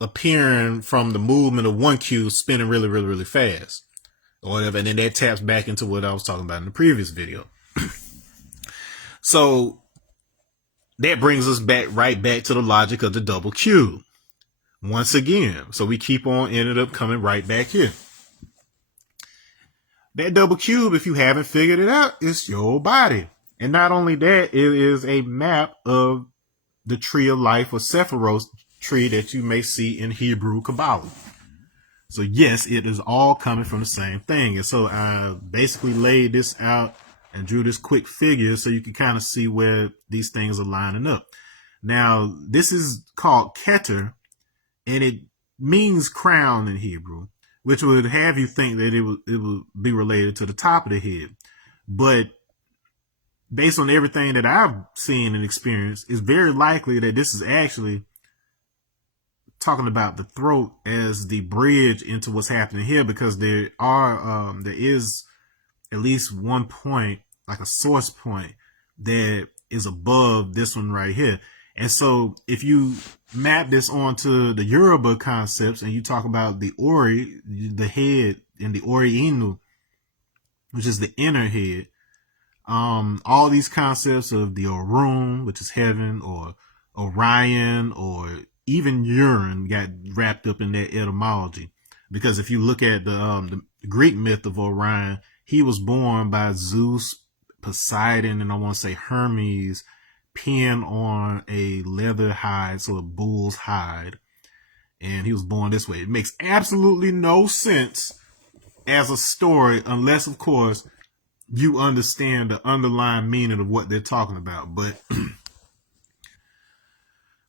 appearing from the movement of one cube spinning really, really, really fast or whatever. And then that taps back into what I was talking about in the previous video. So that brings us right back to the logic of the double cube. Once again, so we keep on ended up coming right back here. That double cube, if you haven't figured it out, is your body. And not only that, it is a map of the tree of life or Sephiroth tree that you may see in Hebrew Kabbalah. So yes, it is all coming from the same thing. And so I basically laid this out and drew this quick figure so you can kind of see where these things are lining up. Now, this is called Keter, and it means crown in Hebrew, which would have you think that it would be related to the top of the head. But based on everything that I've seen and experienced, it's very likely that this is actually talking about the throat as the bridge into what's happening here, because there is at least one point, like a source point, that is above this one right here. And so if you map this onto the Yoruba concepts and you talk about the Ori, the head, and the Ori Inu, which is the inner head, all these concepts of the Orun, which is heaven, or Orion, or even urine got wrapped up in that etymology. Because if you look at the Greek myth of Orion, he was born by Zeus, Poseidon, and I want to say Hermes, pinned on a leather hide, so a bull's hide. And he was born this way. It makes absolutely no sense as a story, unless, of course, you understand the underlying meaning of what they're talking about. But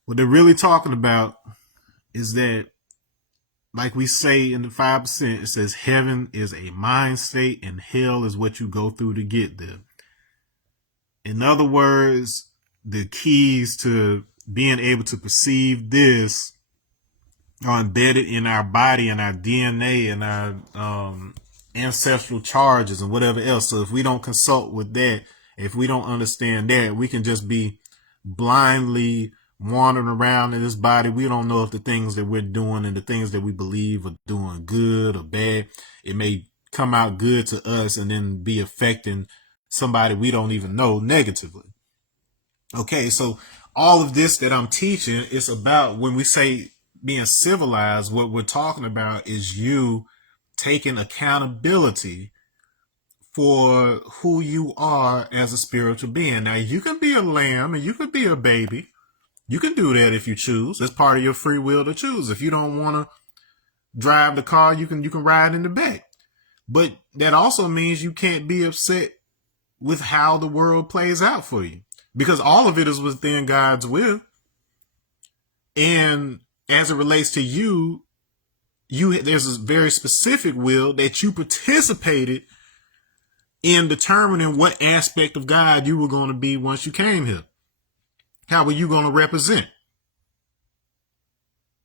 what they're really talking about is that, like we say in the 5%, it says heaven is a mind state and hell is what you go through to get there. In other words, the keys to being able to perceive this are embedded in our body and our DNA and our ancestral charges and whatever else. So if we don't consult with that, if we don't understand that, we can just be blindly wandering around in this body. We don't know if the things that we're doing and the things that we believe are doing good or bad. It may come out good to us and then be affecting somebody we don't even know negatively. Okay, so all of this that I'm teaching is about, when we say being civilized, what we're talking about is you taking accountability for who you are as a spiritual being. Now, you can be a lamb and you can be a baby. You can do that if you choose. It's part of your free will to choose. If you don't want to drive the car, you can ride in the back. But that also means you can't be upset with how the world plays out for you, because all of it is within God's will. And as it relates to you, there's a very specific will that you participated in determining what aspect of God you were going to be once you came here. How were you going to represent?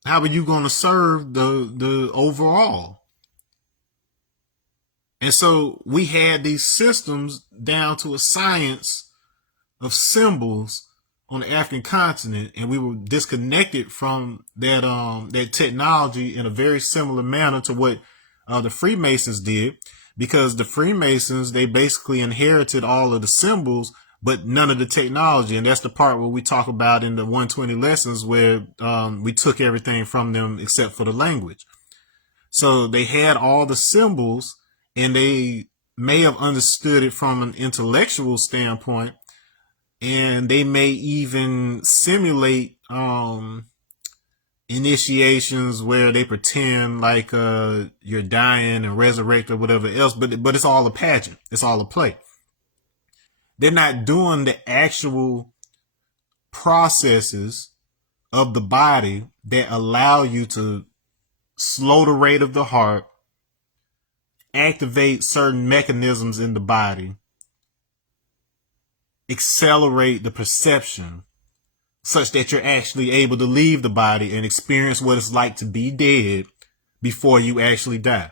How are you going to serve the overall? And so we had these systems down to a science of symbols on the African continent, and we were disconnected from that technology in a very similar manner to what the Freemasons did, because the Freemasons, they basically inherited all of the symbols but none of the technology. And that's the part where we talk about in the 120 lessons, where we took everything from them except for the language. So they had all the symbols and they may have understood it from an intellectual standpoint, and they may even simulate initiations where they pretend like you're dying and resurrect or whatever else, but it's all a pageant. It's all a play. They're not doing the actual processes of the body that allow you to slow the rate of the heart, activate certain mechanisms in the body, accelerate the perception such that you're actually able to leave the body and experience what it's like to be dead before you actually die.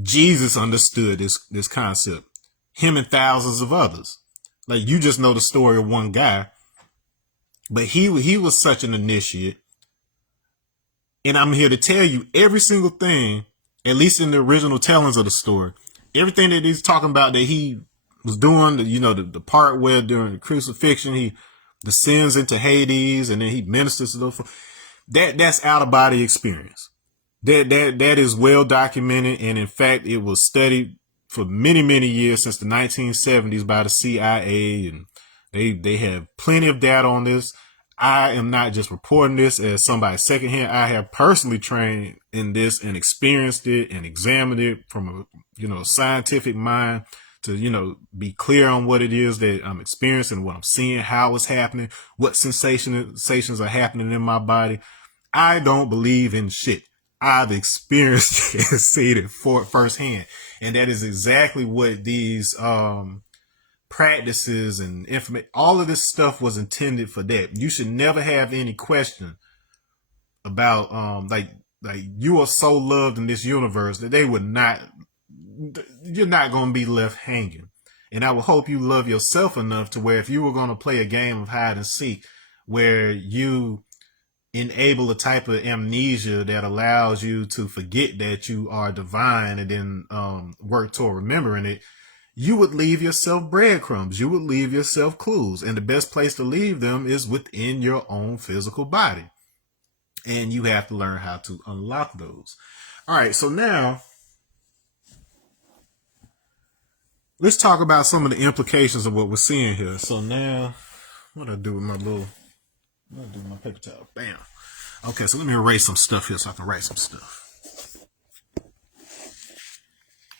Jesus understood this concept. Him and thousands of others. Like, you just know the story of one guy, but he was such an initiate. And I'm here to tell you every single thing, at least in the original tellings of the story, everything that he's talking about that he was doing, the part where during the crucifixion, he descends into Hades and then he ministers to those. That's out of body experience. That is well documented. And in fact, it was studied for many, many years, since the 1970s, by the CIA, and they have plenty of data on this. I am not just reporting this as somebody secondhand. I have personally trained in this and experienced it and examined it from a scientific mind to, be clear on what it is that I'm experiencing, what I'm seeing, how it's happening, what sensations are happening in my body. I don't believe in shit. I've experienced it and seen it firsthand. And that is exactly what these practices and information, all of this stuff was intended for that. You should never have any question about like you are so loved in this universe that you're not going to be left hanging. And I would hope you love yourself enough to where if you were going to play a game of hide and seek where you enable a type of amnesia that allows you to forget that you are divine and then work toward remembering it, you would leave yourself breadcrumbs. You would leave yourself clues. And the best place to leave them is within your own physical body. And you have to learn how to unlock those. All right, so now let's talk about some of the implications of what we're seeing here. So now, what do I do with my paper towel? Bam. Okay, so let me erase some stuff here so I can write some stuff.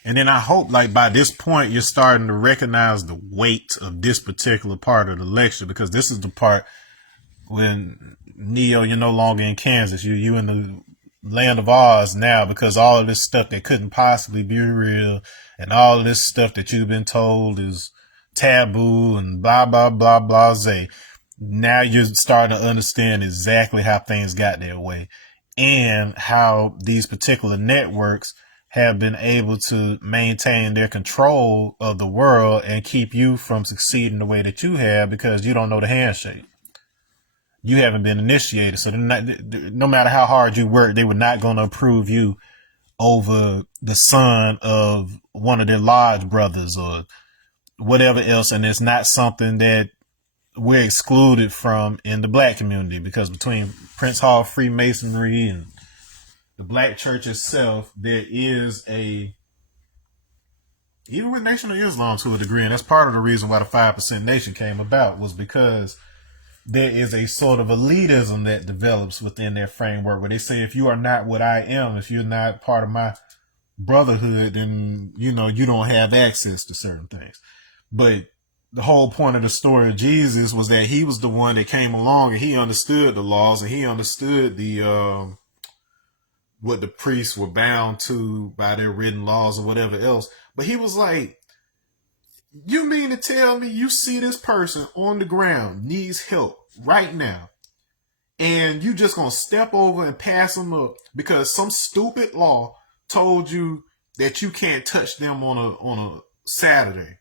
And then I hope like by this point, you're starting to recognize the weight of this particular part of the lecture, because this is the part when Neo, you're no longer in Kansas. You in the land of Oz now, because all of this stuff that couldn't possibly be real and all of this stuff that you've been told is taboo and blah, blah, blah, blah, zay. Now you're starting to understand exactly how things got their way and how these particular networks have been able to maintain their control of the world and keep you from succeeding the way that you have, because you don't know the handshake. You haven't been initiated. So no matter how hard you work, they were not going to approve you over the son of one of their lodge brothers or whatever else. And it's not something that we're excluded from in the black community, because between Prince Hall Freemasonry and the black church itself, there is even with Nation of Islam to a degree, and that's part of the reason why the 5% Nation came about, was because there is a sort of elitism that develops within their framework where they say, if you are not what I am, if you're not part of my brotherhood, then, you don't have access to certain things. But the whole point of the story of Jesus was that he was the one that came along and he understood the laws and he understood the, what the priests were bound to by their written laws or whatever else. But he was like, you mean to tell me you see this person on the ground needs help right now, and you just gonna step over and pass them up because some stupid law told you that you can't touch them on a Saturday?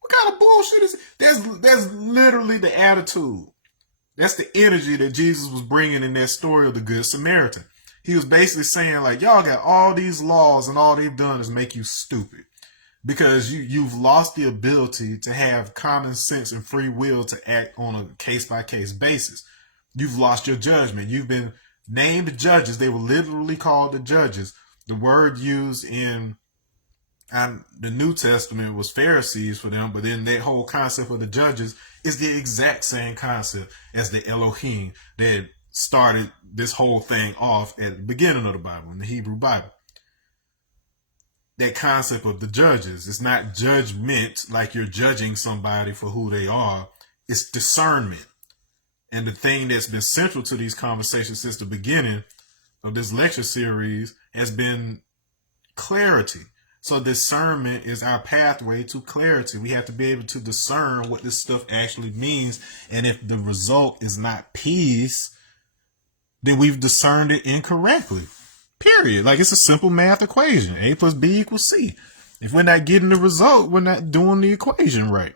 What kind of bullshit is it? That's literally the attitude. That's the energy that Jesus was bringing in that story of the Good Samaritan. He was basically saying, like, y'all got all these laws and all they've done is make you stupid, because you've lost the ability to have common sense and free will to act on a case-by-case basis. You've lost your judgment. You've been named judges. They were literally called the judges. The word used in the New Testament was Pharisees for them, but then that whole concept of the judges is the exact same concept as the Elohim that started this whole thing off at the beginning of the Bible, in the Hebrew Bible. That concept of the judges, it's not judgment like you're judging somebody for who they are. It's discernment. And the thing that's been central to these conversations since the beginning of this lecture series has been clarity. So discernment is our pathway to clarity. We have to be able to discern what this stuff actually means. And if the result is not peace, then we've discerned it incorrectly. Period. Like, it's a simple math equation. A plus B equals C. If we're not getting the result, we're not doing the equation right.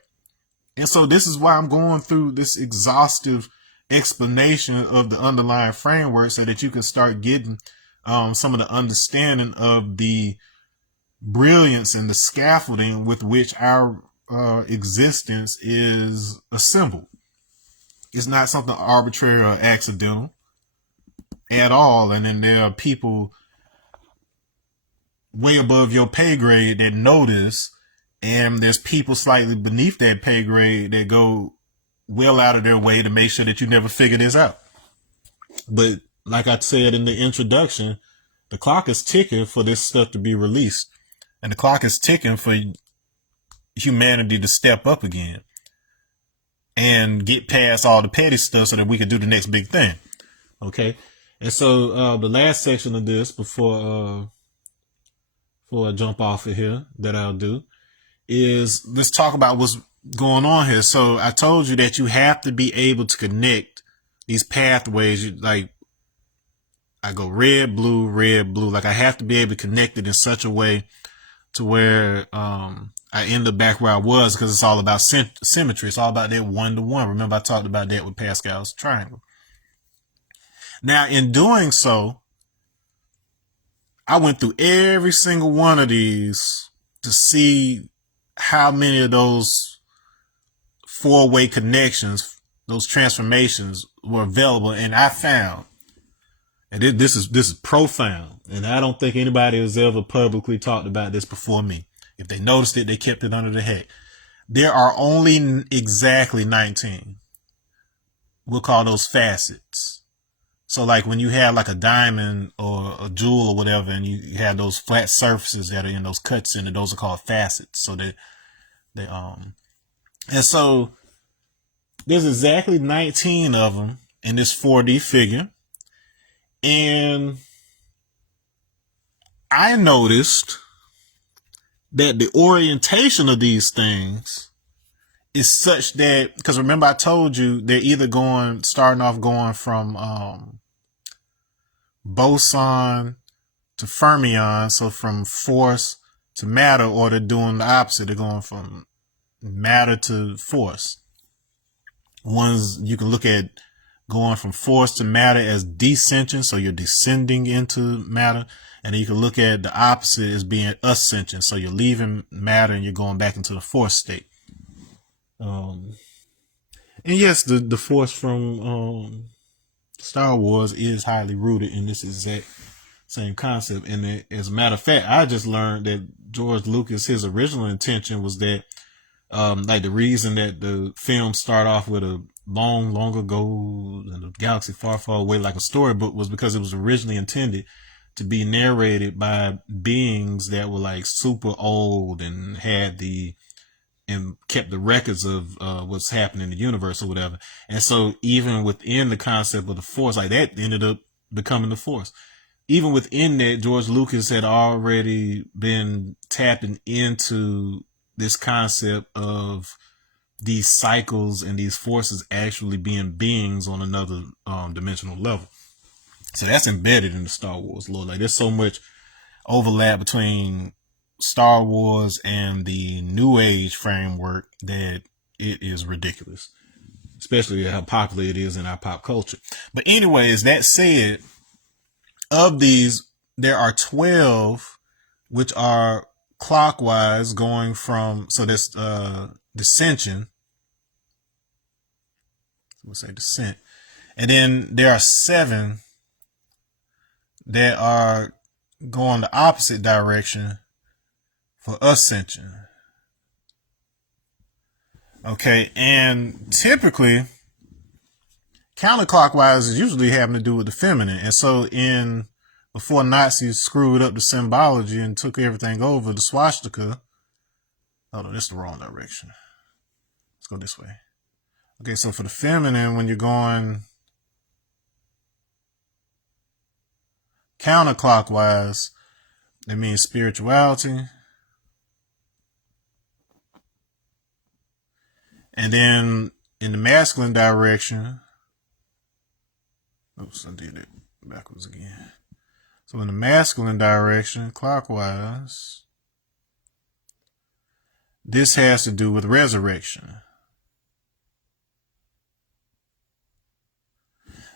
And so this is why I'm going through this exhaustive explanation of the underlying framework, so that you can start getting some of the understanding of the brilliance and the scaffolding with which our existence is assembled. It's not something arbitrary or accidental at all. And then there are people way above your pay grade that notice, and there's people slightly beneath that pay grade that go well out of their way to make sure that you never figure this out. But like I said in the introduction, the clock is ticking for this stuff to be released. And the clock is ticking for humanity to step up again and get past all the petty stuff so that we can do the next big thing. Okay. And so the last section of this before I jump off of here that I'll do is let's talk about what's going on here. So I told you that you have to be able to connect these pathways. Like, I go red, blue, red, blue. Like, I have to be able to connect it in such a way to where I end up back where I was, because it's all about symmetry. It's all about that 1-to-1. Remember, I talked about that with Pascal's triangle. Now, in doing so, I went through every single one of these to see how many of those four-way connections, those transformations, were available. And I found, and this is profound, and I don't think anybody has ever publicly talked about this before me. If they noticed it, they kept it under the hat. There are only exactly 19. We'll call those facets So like when you have like a diamond or a jewel or whatever, and you have those flat surfaces that are in those cuts in it, those are called facets. So they and so there's exactly 19 of them in this 4D figure. And I noticed that the orientation of these things is such that, because remember I told you they're either starting off going from boson to fermion, so from force to matter, or they're doing the opposite. They're going from matter to force. Ones you can look at going from force to matter as descension, so you're descending into matter. And then you can look at the opposite as being ascension, so you're leaving matter and you're going back into the force state. And yes, the force from Star Wars is highly rooted in this exact same concept. And as a matter of fact, I just learned that George Lucas, his original intention was that, like the reason that the film started off with a long ago in a galaxy far away, like a storybook, was because it was originally intended to be narrated by beings that were like super old and kept the records of what's happening in the universe or whatever. And so even within the concept of the force, like that ended up becoming the force. Even within that, George Lucas had already been tapping into this concept of these cycles and these forces actually being beings on another dimensional level. So that's embedded in the Star Wars lore. Like there's so much overlap between Star Wars and the New Age framework that it is ridiculous, especially how popular it is in our pop culture. But anyways, that said, of these, there are 12 which are clockwise going from, so that's descension. We'll say descent. And then there are 7 that are going the opposite direction for ascension. Okay, and typically counterclockwise is usually having to do with the feminine. And so before Nazis screwed up the symbology and took everything over, the swastika, oh no, that's the wrong direction. Let's go this way. Okay, so for the feminine, when you're going counterclockwise, that means spirituality. And then in the masculine direction, oops, I did it backwards again. So in the masculine direction, clockwise, this has to do with resurrection.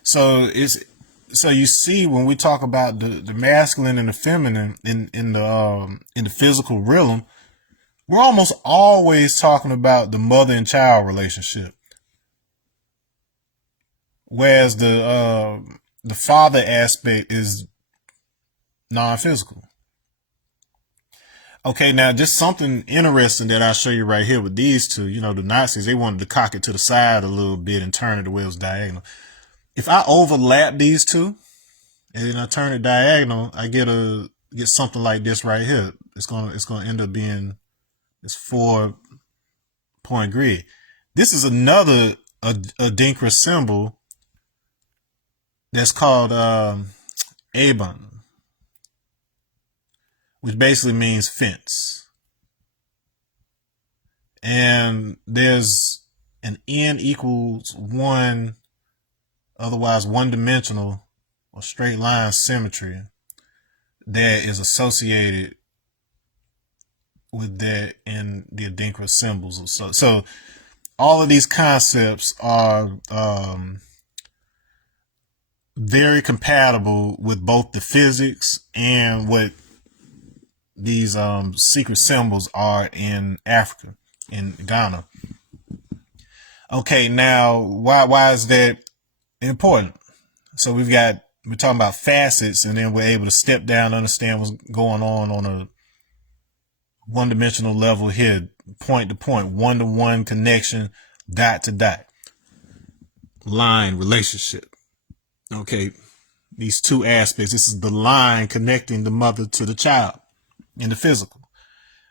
So you see, when we talk about the masculine and the feminine in the physical realm, we're almost always talking about the mother and child relationship, whereas the father aspect is non-physical. Okay, now just something interesting that I'll show you right here with these two. You know, the Nazis, they wanted to cock it to the side a little bit and turn it the way it was diagonal. If I overlap these two and then I turn it diagonal, I get something like this right here. It's gonna end up being this 4-point grid. This is another Adinkra symbol that's called Abon, which basically means fence. And there's an n equals 1, otherwise one-dimensional or straight line symmetry that is associated with that in the Adinkra symbols. So all of these concepts are very compatible with both the physics and what these secret symbols are in Africa, in Ghana. Okay, now why is that important? So we're talking about facets, and then we're able to step down, understand what's going on a one-dimensional level here, point to point, one-to-one connection, dot to dot, line relationship. Okay, These two aspects. This is the line connecting the mother to the child in the physical.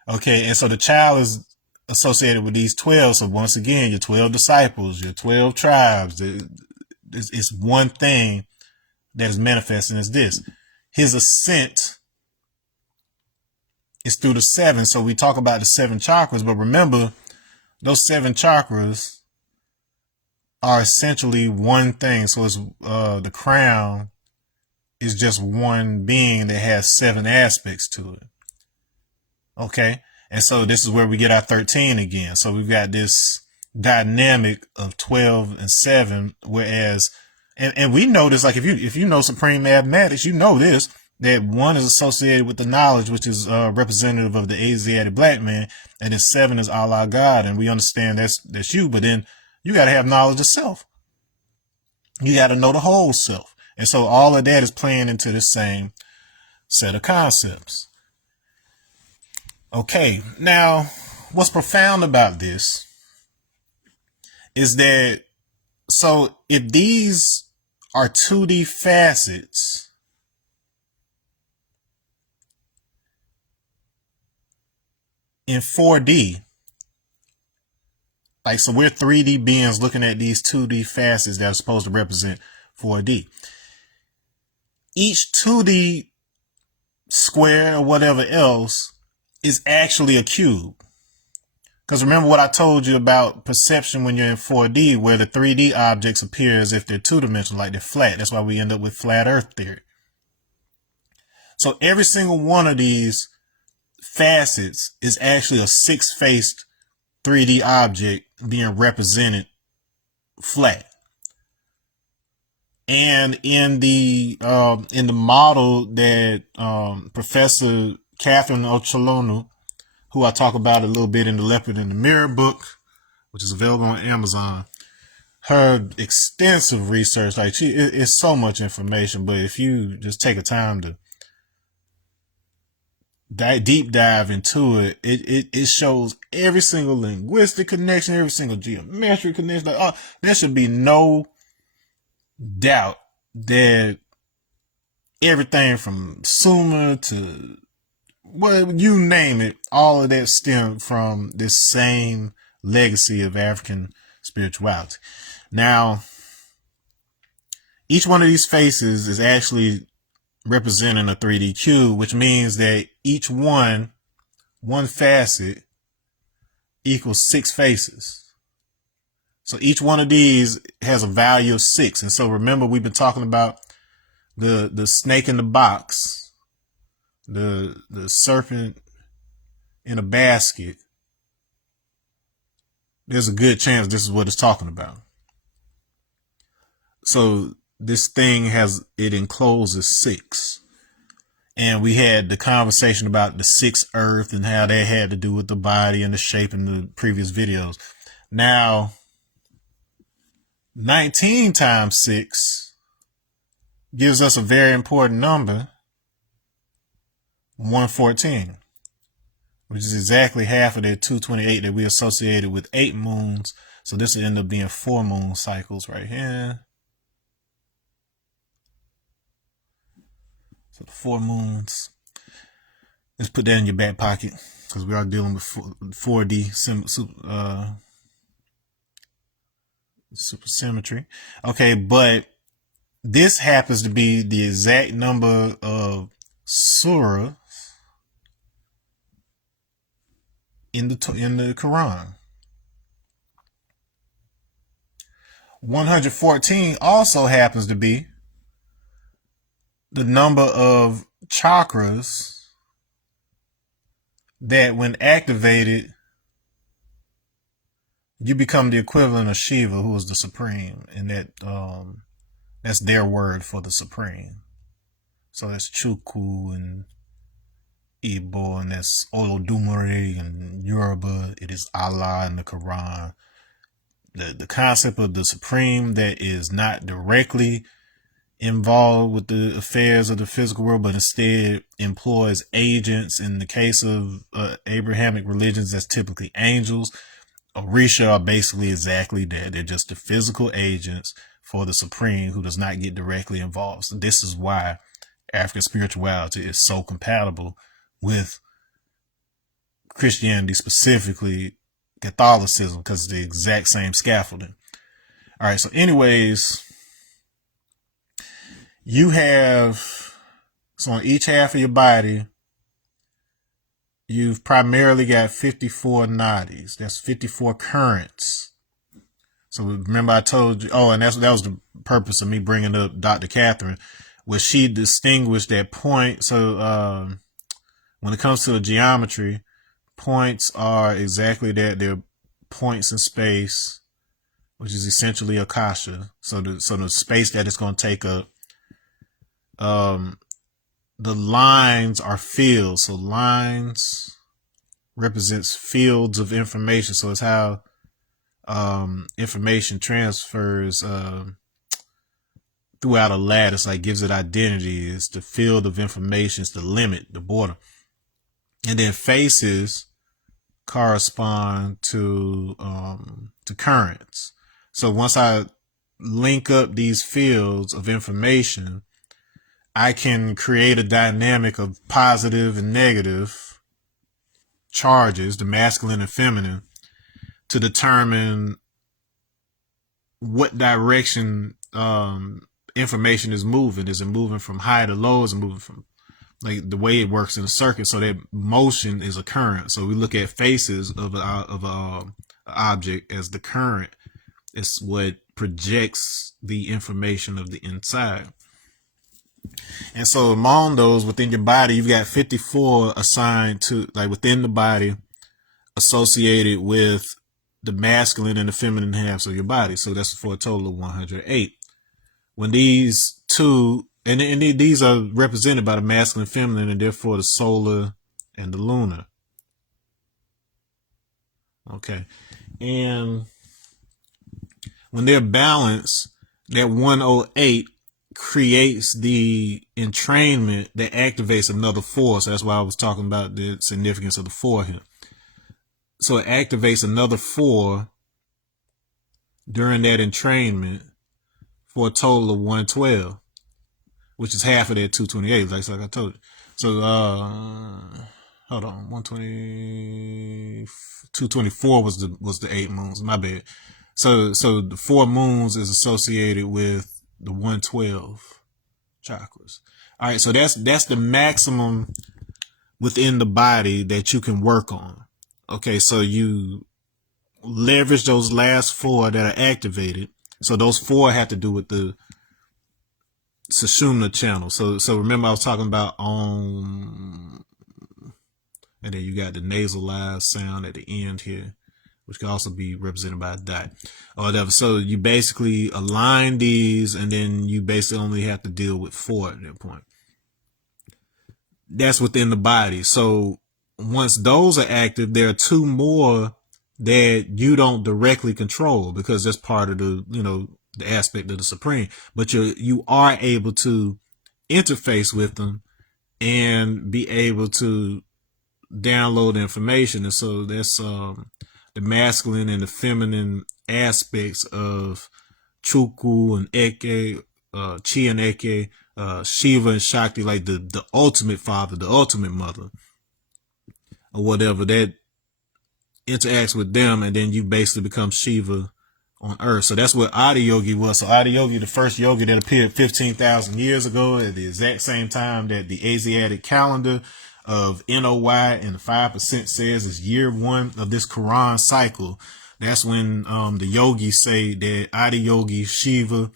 Okay, and so the child is associated with these 12. So once again, your 12 disciples, your 12 tribes. It's one thing that is manifesting as this. His ascent is through the 7. So we talk about the 7 chakras, but remember, those 7 chakras are essentially one thing. So it's the crown is just one being that has 7 aspects to it. Okay. And so this is where we get our 13 again. So we've got this dynamic of 12 and 7, whereas, and we know this, like if you know supreme mathematics, you know this, that 1 is associated with the knowledge, which is representative of the Asiatic black man, and then 7 is Allah God, and we understand that's you, but then you got to have knowledge of self. You got to know the whole self. And so all of that is playing into the same set of concepts. Okay, now what's profound about this is that, so if these are 2D facets, in 4D, like, so we're 3D beings looking at these 2D facets that are supposed to represent 4D. Each 2D square or whatever else is actually a cube. Because remember what I told you about perception when you're in 4D, where the 3D objects appear as if they're two-dimensional, like they're flat. That's why we end up with flat earth theory. So every single one of these facets is actually a 6-faced 3D object being represented flat. And in the model that Professor Catherine Ocholonu, who I talk about a little bit in the Leopard in the Mirror book, which is available on Amazon, her extensive research, like it's so much information, but if you just take a time to deep dive into it, it shows every single linguistic connection, every single geometric connection. Like, there should be no doubt that everything from Sumer to, well, you name it, all of that stemmed from this same legacy of African spirituality. Now, each one of these faces is actually representing a 3D cube, which means that each one facet equals 6 faces. So each one of these has a value of 6. And so remember, we've been talking about the snake in the box, the serpent in a basket. There's a good chance this is what it's talking about. So this thing it encloses 6. And we had the conversation about the 6th earth and how that had to do with the body and the shape in the previous videos. Now, 19 times 6 gives us a very important number, 114, which is exactly half of that 228 that we associated with 8 moons. So this will end up being 4 moon cycles right here. So the 4 moons. Let's put that in your back pocket because we are dealing with 4D supersymmetry. Okay, but this happens to be the exact number of surahs in the Quran. 114 also happens to be the number of chakras that, when activated, you become the equivalent of Shiva, who is the supreme, and that's their word for the supreme. So that's Chukwu and Igbo, and that's Olodumare and Yoruba. It is Allah in the Quran. The concept of the supreme that is not directly involved with the affairs of the physical world, but instead employs agents. In the case of Abrahamic religions, that's typically angels. Orisha are basically exactly that. They're just the physical agents for the Supreme who does not get directly involved. So this is why African spirituality is so compatible with Christianity, specifically Catholicism, because it's the exact same scaffolding. All right, so anyways, you have, so on each half of your body, you've primarily got 54 nadis. That's 54 currents. So remember I told you, and that was the purpose of me bringing up Dr. Catherine, where she distinguished that point. So when it comes to the geometry, points are exactly that. They're points in space, which is essentially akasha. So the space that it's going to take up. The lines are fields. So lines represents fields of information. So it's how information transfers throughout a lattice, like gives it identity. It's the field of information. It's the limit, the border. And then faces correspond to currents. So once I link up these fields of information, I can create a dynamic of positive and negative charges, the masculine and feminine, to determine what direction information is moving. Is it moving from high to low? Is it moving from, like, the way it works in a circuit? So that motion is a current. So we look at faces of a object as the current. It's what projects the information of the inside. And so among those within your body, you've got 54 assigned to, like, within the body, associated with the masculine and the feminine halves of your body. So that's for a total of 108. When these two, and these are represented by the masculine and feminine, and therefore the solar and the lunar. Okay. And when they're balanced, that 108 creates the entrainment that activates another 4. So that's why I was talking about the significance of the 4 here. So it activates another 4 during that entrainment for a total of 112, which is half of that 228, like I told you. So, hold on, 224 was the 8 moons, my bad. So the 4 moons is associated with the 112 chakras. All right, so that's the maximum within the body that you can work on. Okay, so you leverage those last 4 that are activated. So those 4 have to do with the Sushumna channel. So remember I was talking about and then you got the nasalized sound at the end here, which can also be represented by a dot or whatever. So you basically align these, and then you basically only have to deal with 4 at that point. That's within the body. So once those are active, there are 2 more that you don't directly control, because that's part of the, the aspect of the Supreme. But you are able to interface with them and be able to download information. And so that's the masculine and the feminine aspects of Chukwu and Eke, Chi and Eke, Shiva and Shakti, like the ultimate father, the ultimate mother, or whatever, that interacts with them, and then you basically become Shiva on earth. So that's what Adiyogi was. So Adiyogi, the first yogi that appeared 15,000 years ago, at the exact same time that the Asiatic calendar of NOY and the 5% says is year 1 of this Quran cycle. That's when the yogis say that Adiyogi Shiva,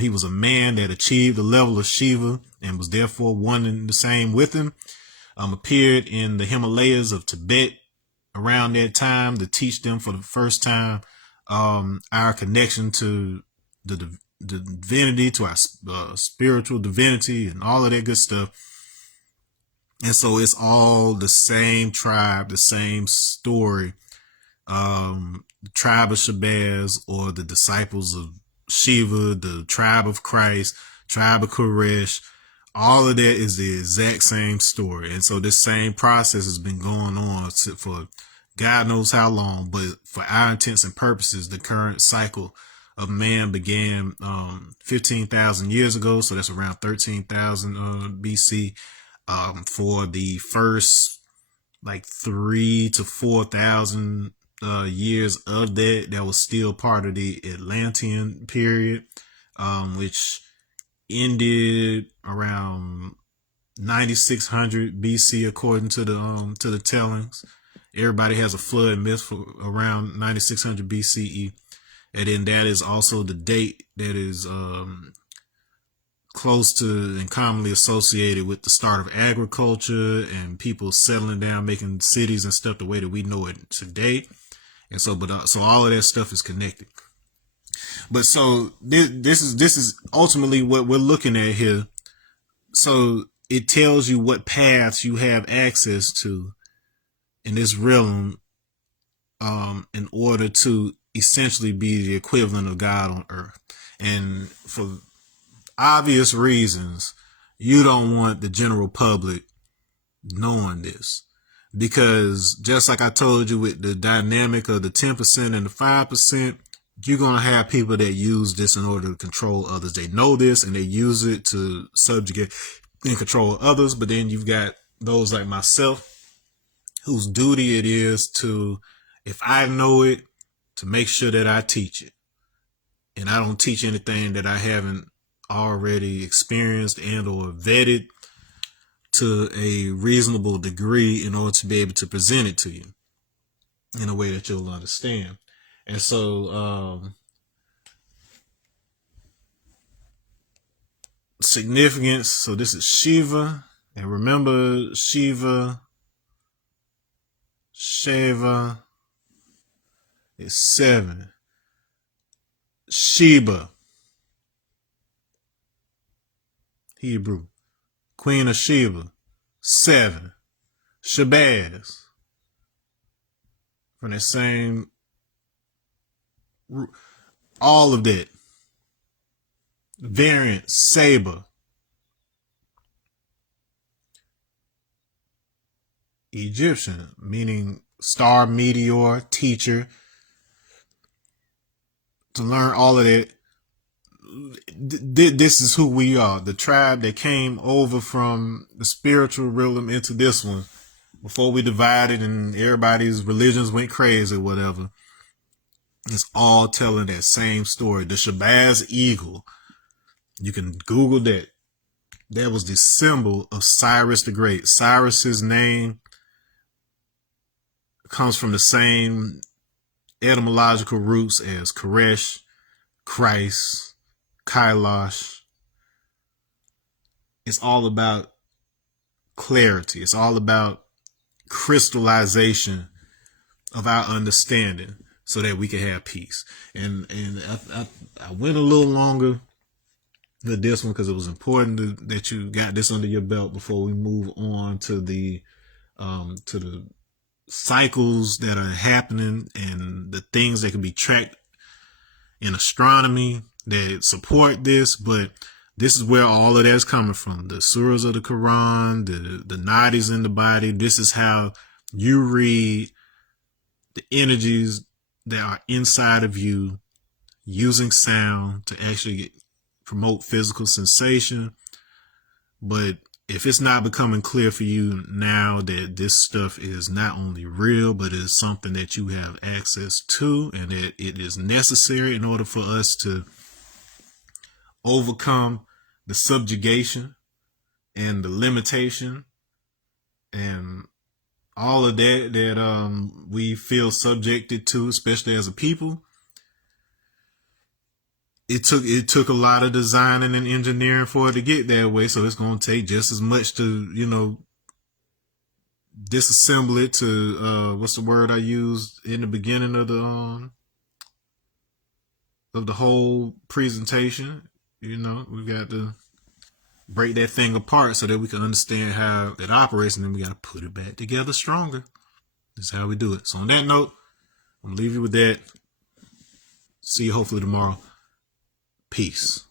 he was a man that achieved the level of Shiva and was therefore one and the same with him. Appeared in the Himalayas of Tibet around that time to teach them for the first time our connection to the divinity, to our spiritual divinity, and all of that good stuff. And so it's all the same tribe, the same story. The tribe of Shabazz, or the disciples of Shiva, the tribe of Christ, tribe of Koresh, all of that is the exact same story. And so this same process has been going on for God knows how long, but for our intents and purposes, the current cycle of man began 15,000 years ago, so that's around 13,000 BC. For the first like 3 to 4,000 years of that was still part of the Atlantean period, which ended around 9600 BC according to the tellings. Everybody has a flood myth for around 9600 BCE, and then that is also the date that is close to and commonly associated with the start of agriculture and people settling down, making cities and stuff the way that we know it today. And so, so all of that stuff is connected. But so this is ultimately what we're looking at here. So it tells you what paths you have access to in this realm, in order to essentially be the equivalent of God on earth. And for obvious reasons, you don't want the general public knowing this, because just like I told you with the dynamic of the 10% and the 5%, you're going to have people that use this in order to control others. They know this and they use it to subjugate and control others. But then you've got those like myself, whose duty it is to, if I know it, to make sure that I teach it. And I don't teach anything that I haven't already experienced and or vetted to a reasonable degree in order to be able to present it to you in a way that you'll understand. And so significance, so this is Shiva, and remember Shiva is 7. Sheba, Hebrew, Queen of Sheba, 7. Shabazz, from that same, all of that. Variant, Saber. Egyptian, meaning star, meteor, teacher. To learn all of that, this is who we are. The tribe that came over from the spiritual realm into this one before we divided and everybody's religions went crazy or whatever. It's all telling that same story. The Shabazz eagle, you can Google that. That was the symbol of Cyrus the Great. Cyrus's name comes from the same etymological roots as Koresh, Christ, Kailash. It's all about clarity. It's all about crystallization of our understanding so that we can have peace. And I went a little longer with this one because it was important that you got this under your belt before we move on to the cycles that are happening and the things that can be tracked in astronomy that support this. But this is where all of that's coming from. The surahs of the Quran, the nadis in the body. This is how you read the energies that are inside of you using sound to actually promote physical sensation. But if it's not becoming clear for you now that this stuff is not only real, but is something that you have access to and that it is necessary in order for us to overcome the subjugation and the limitation and all of that we feel subjected to, especially as a people. It took a lot of designing and engineering for it to get that way. So it's going to take just as much to, disassemble it to, what's the word I used in the beginning of the whole presentation. We've got to break that thing apart so that we can understand how it operates, and then we got to put it back together stronger. That's how we do it. So on that note, I'm going to leave you with that. See you hopefully tomorrow. Peace.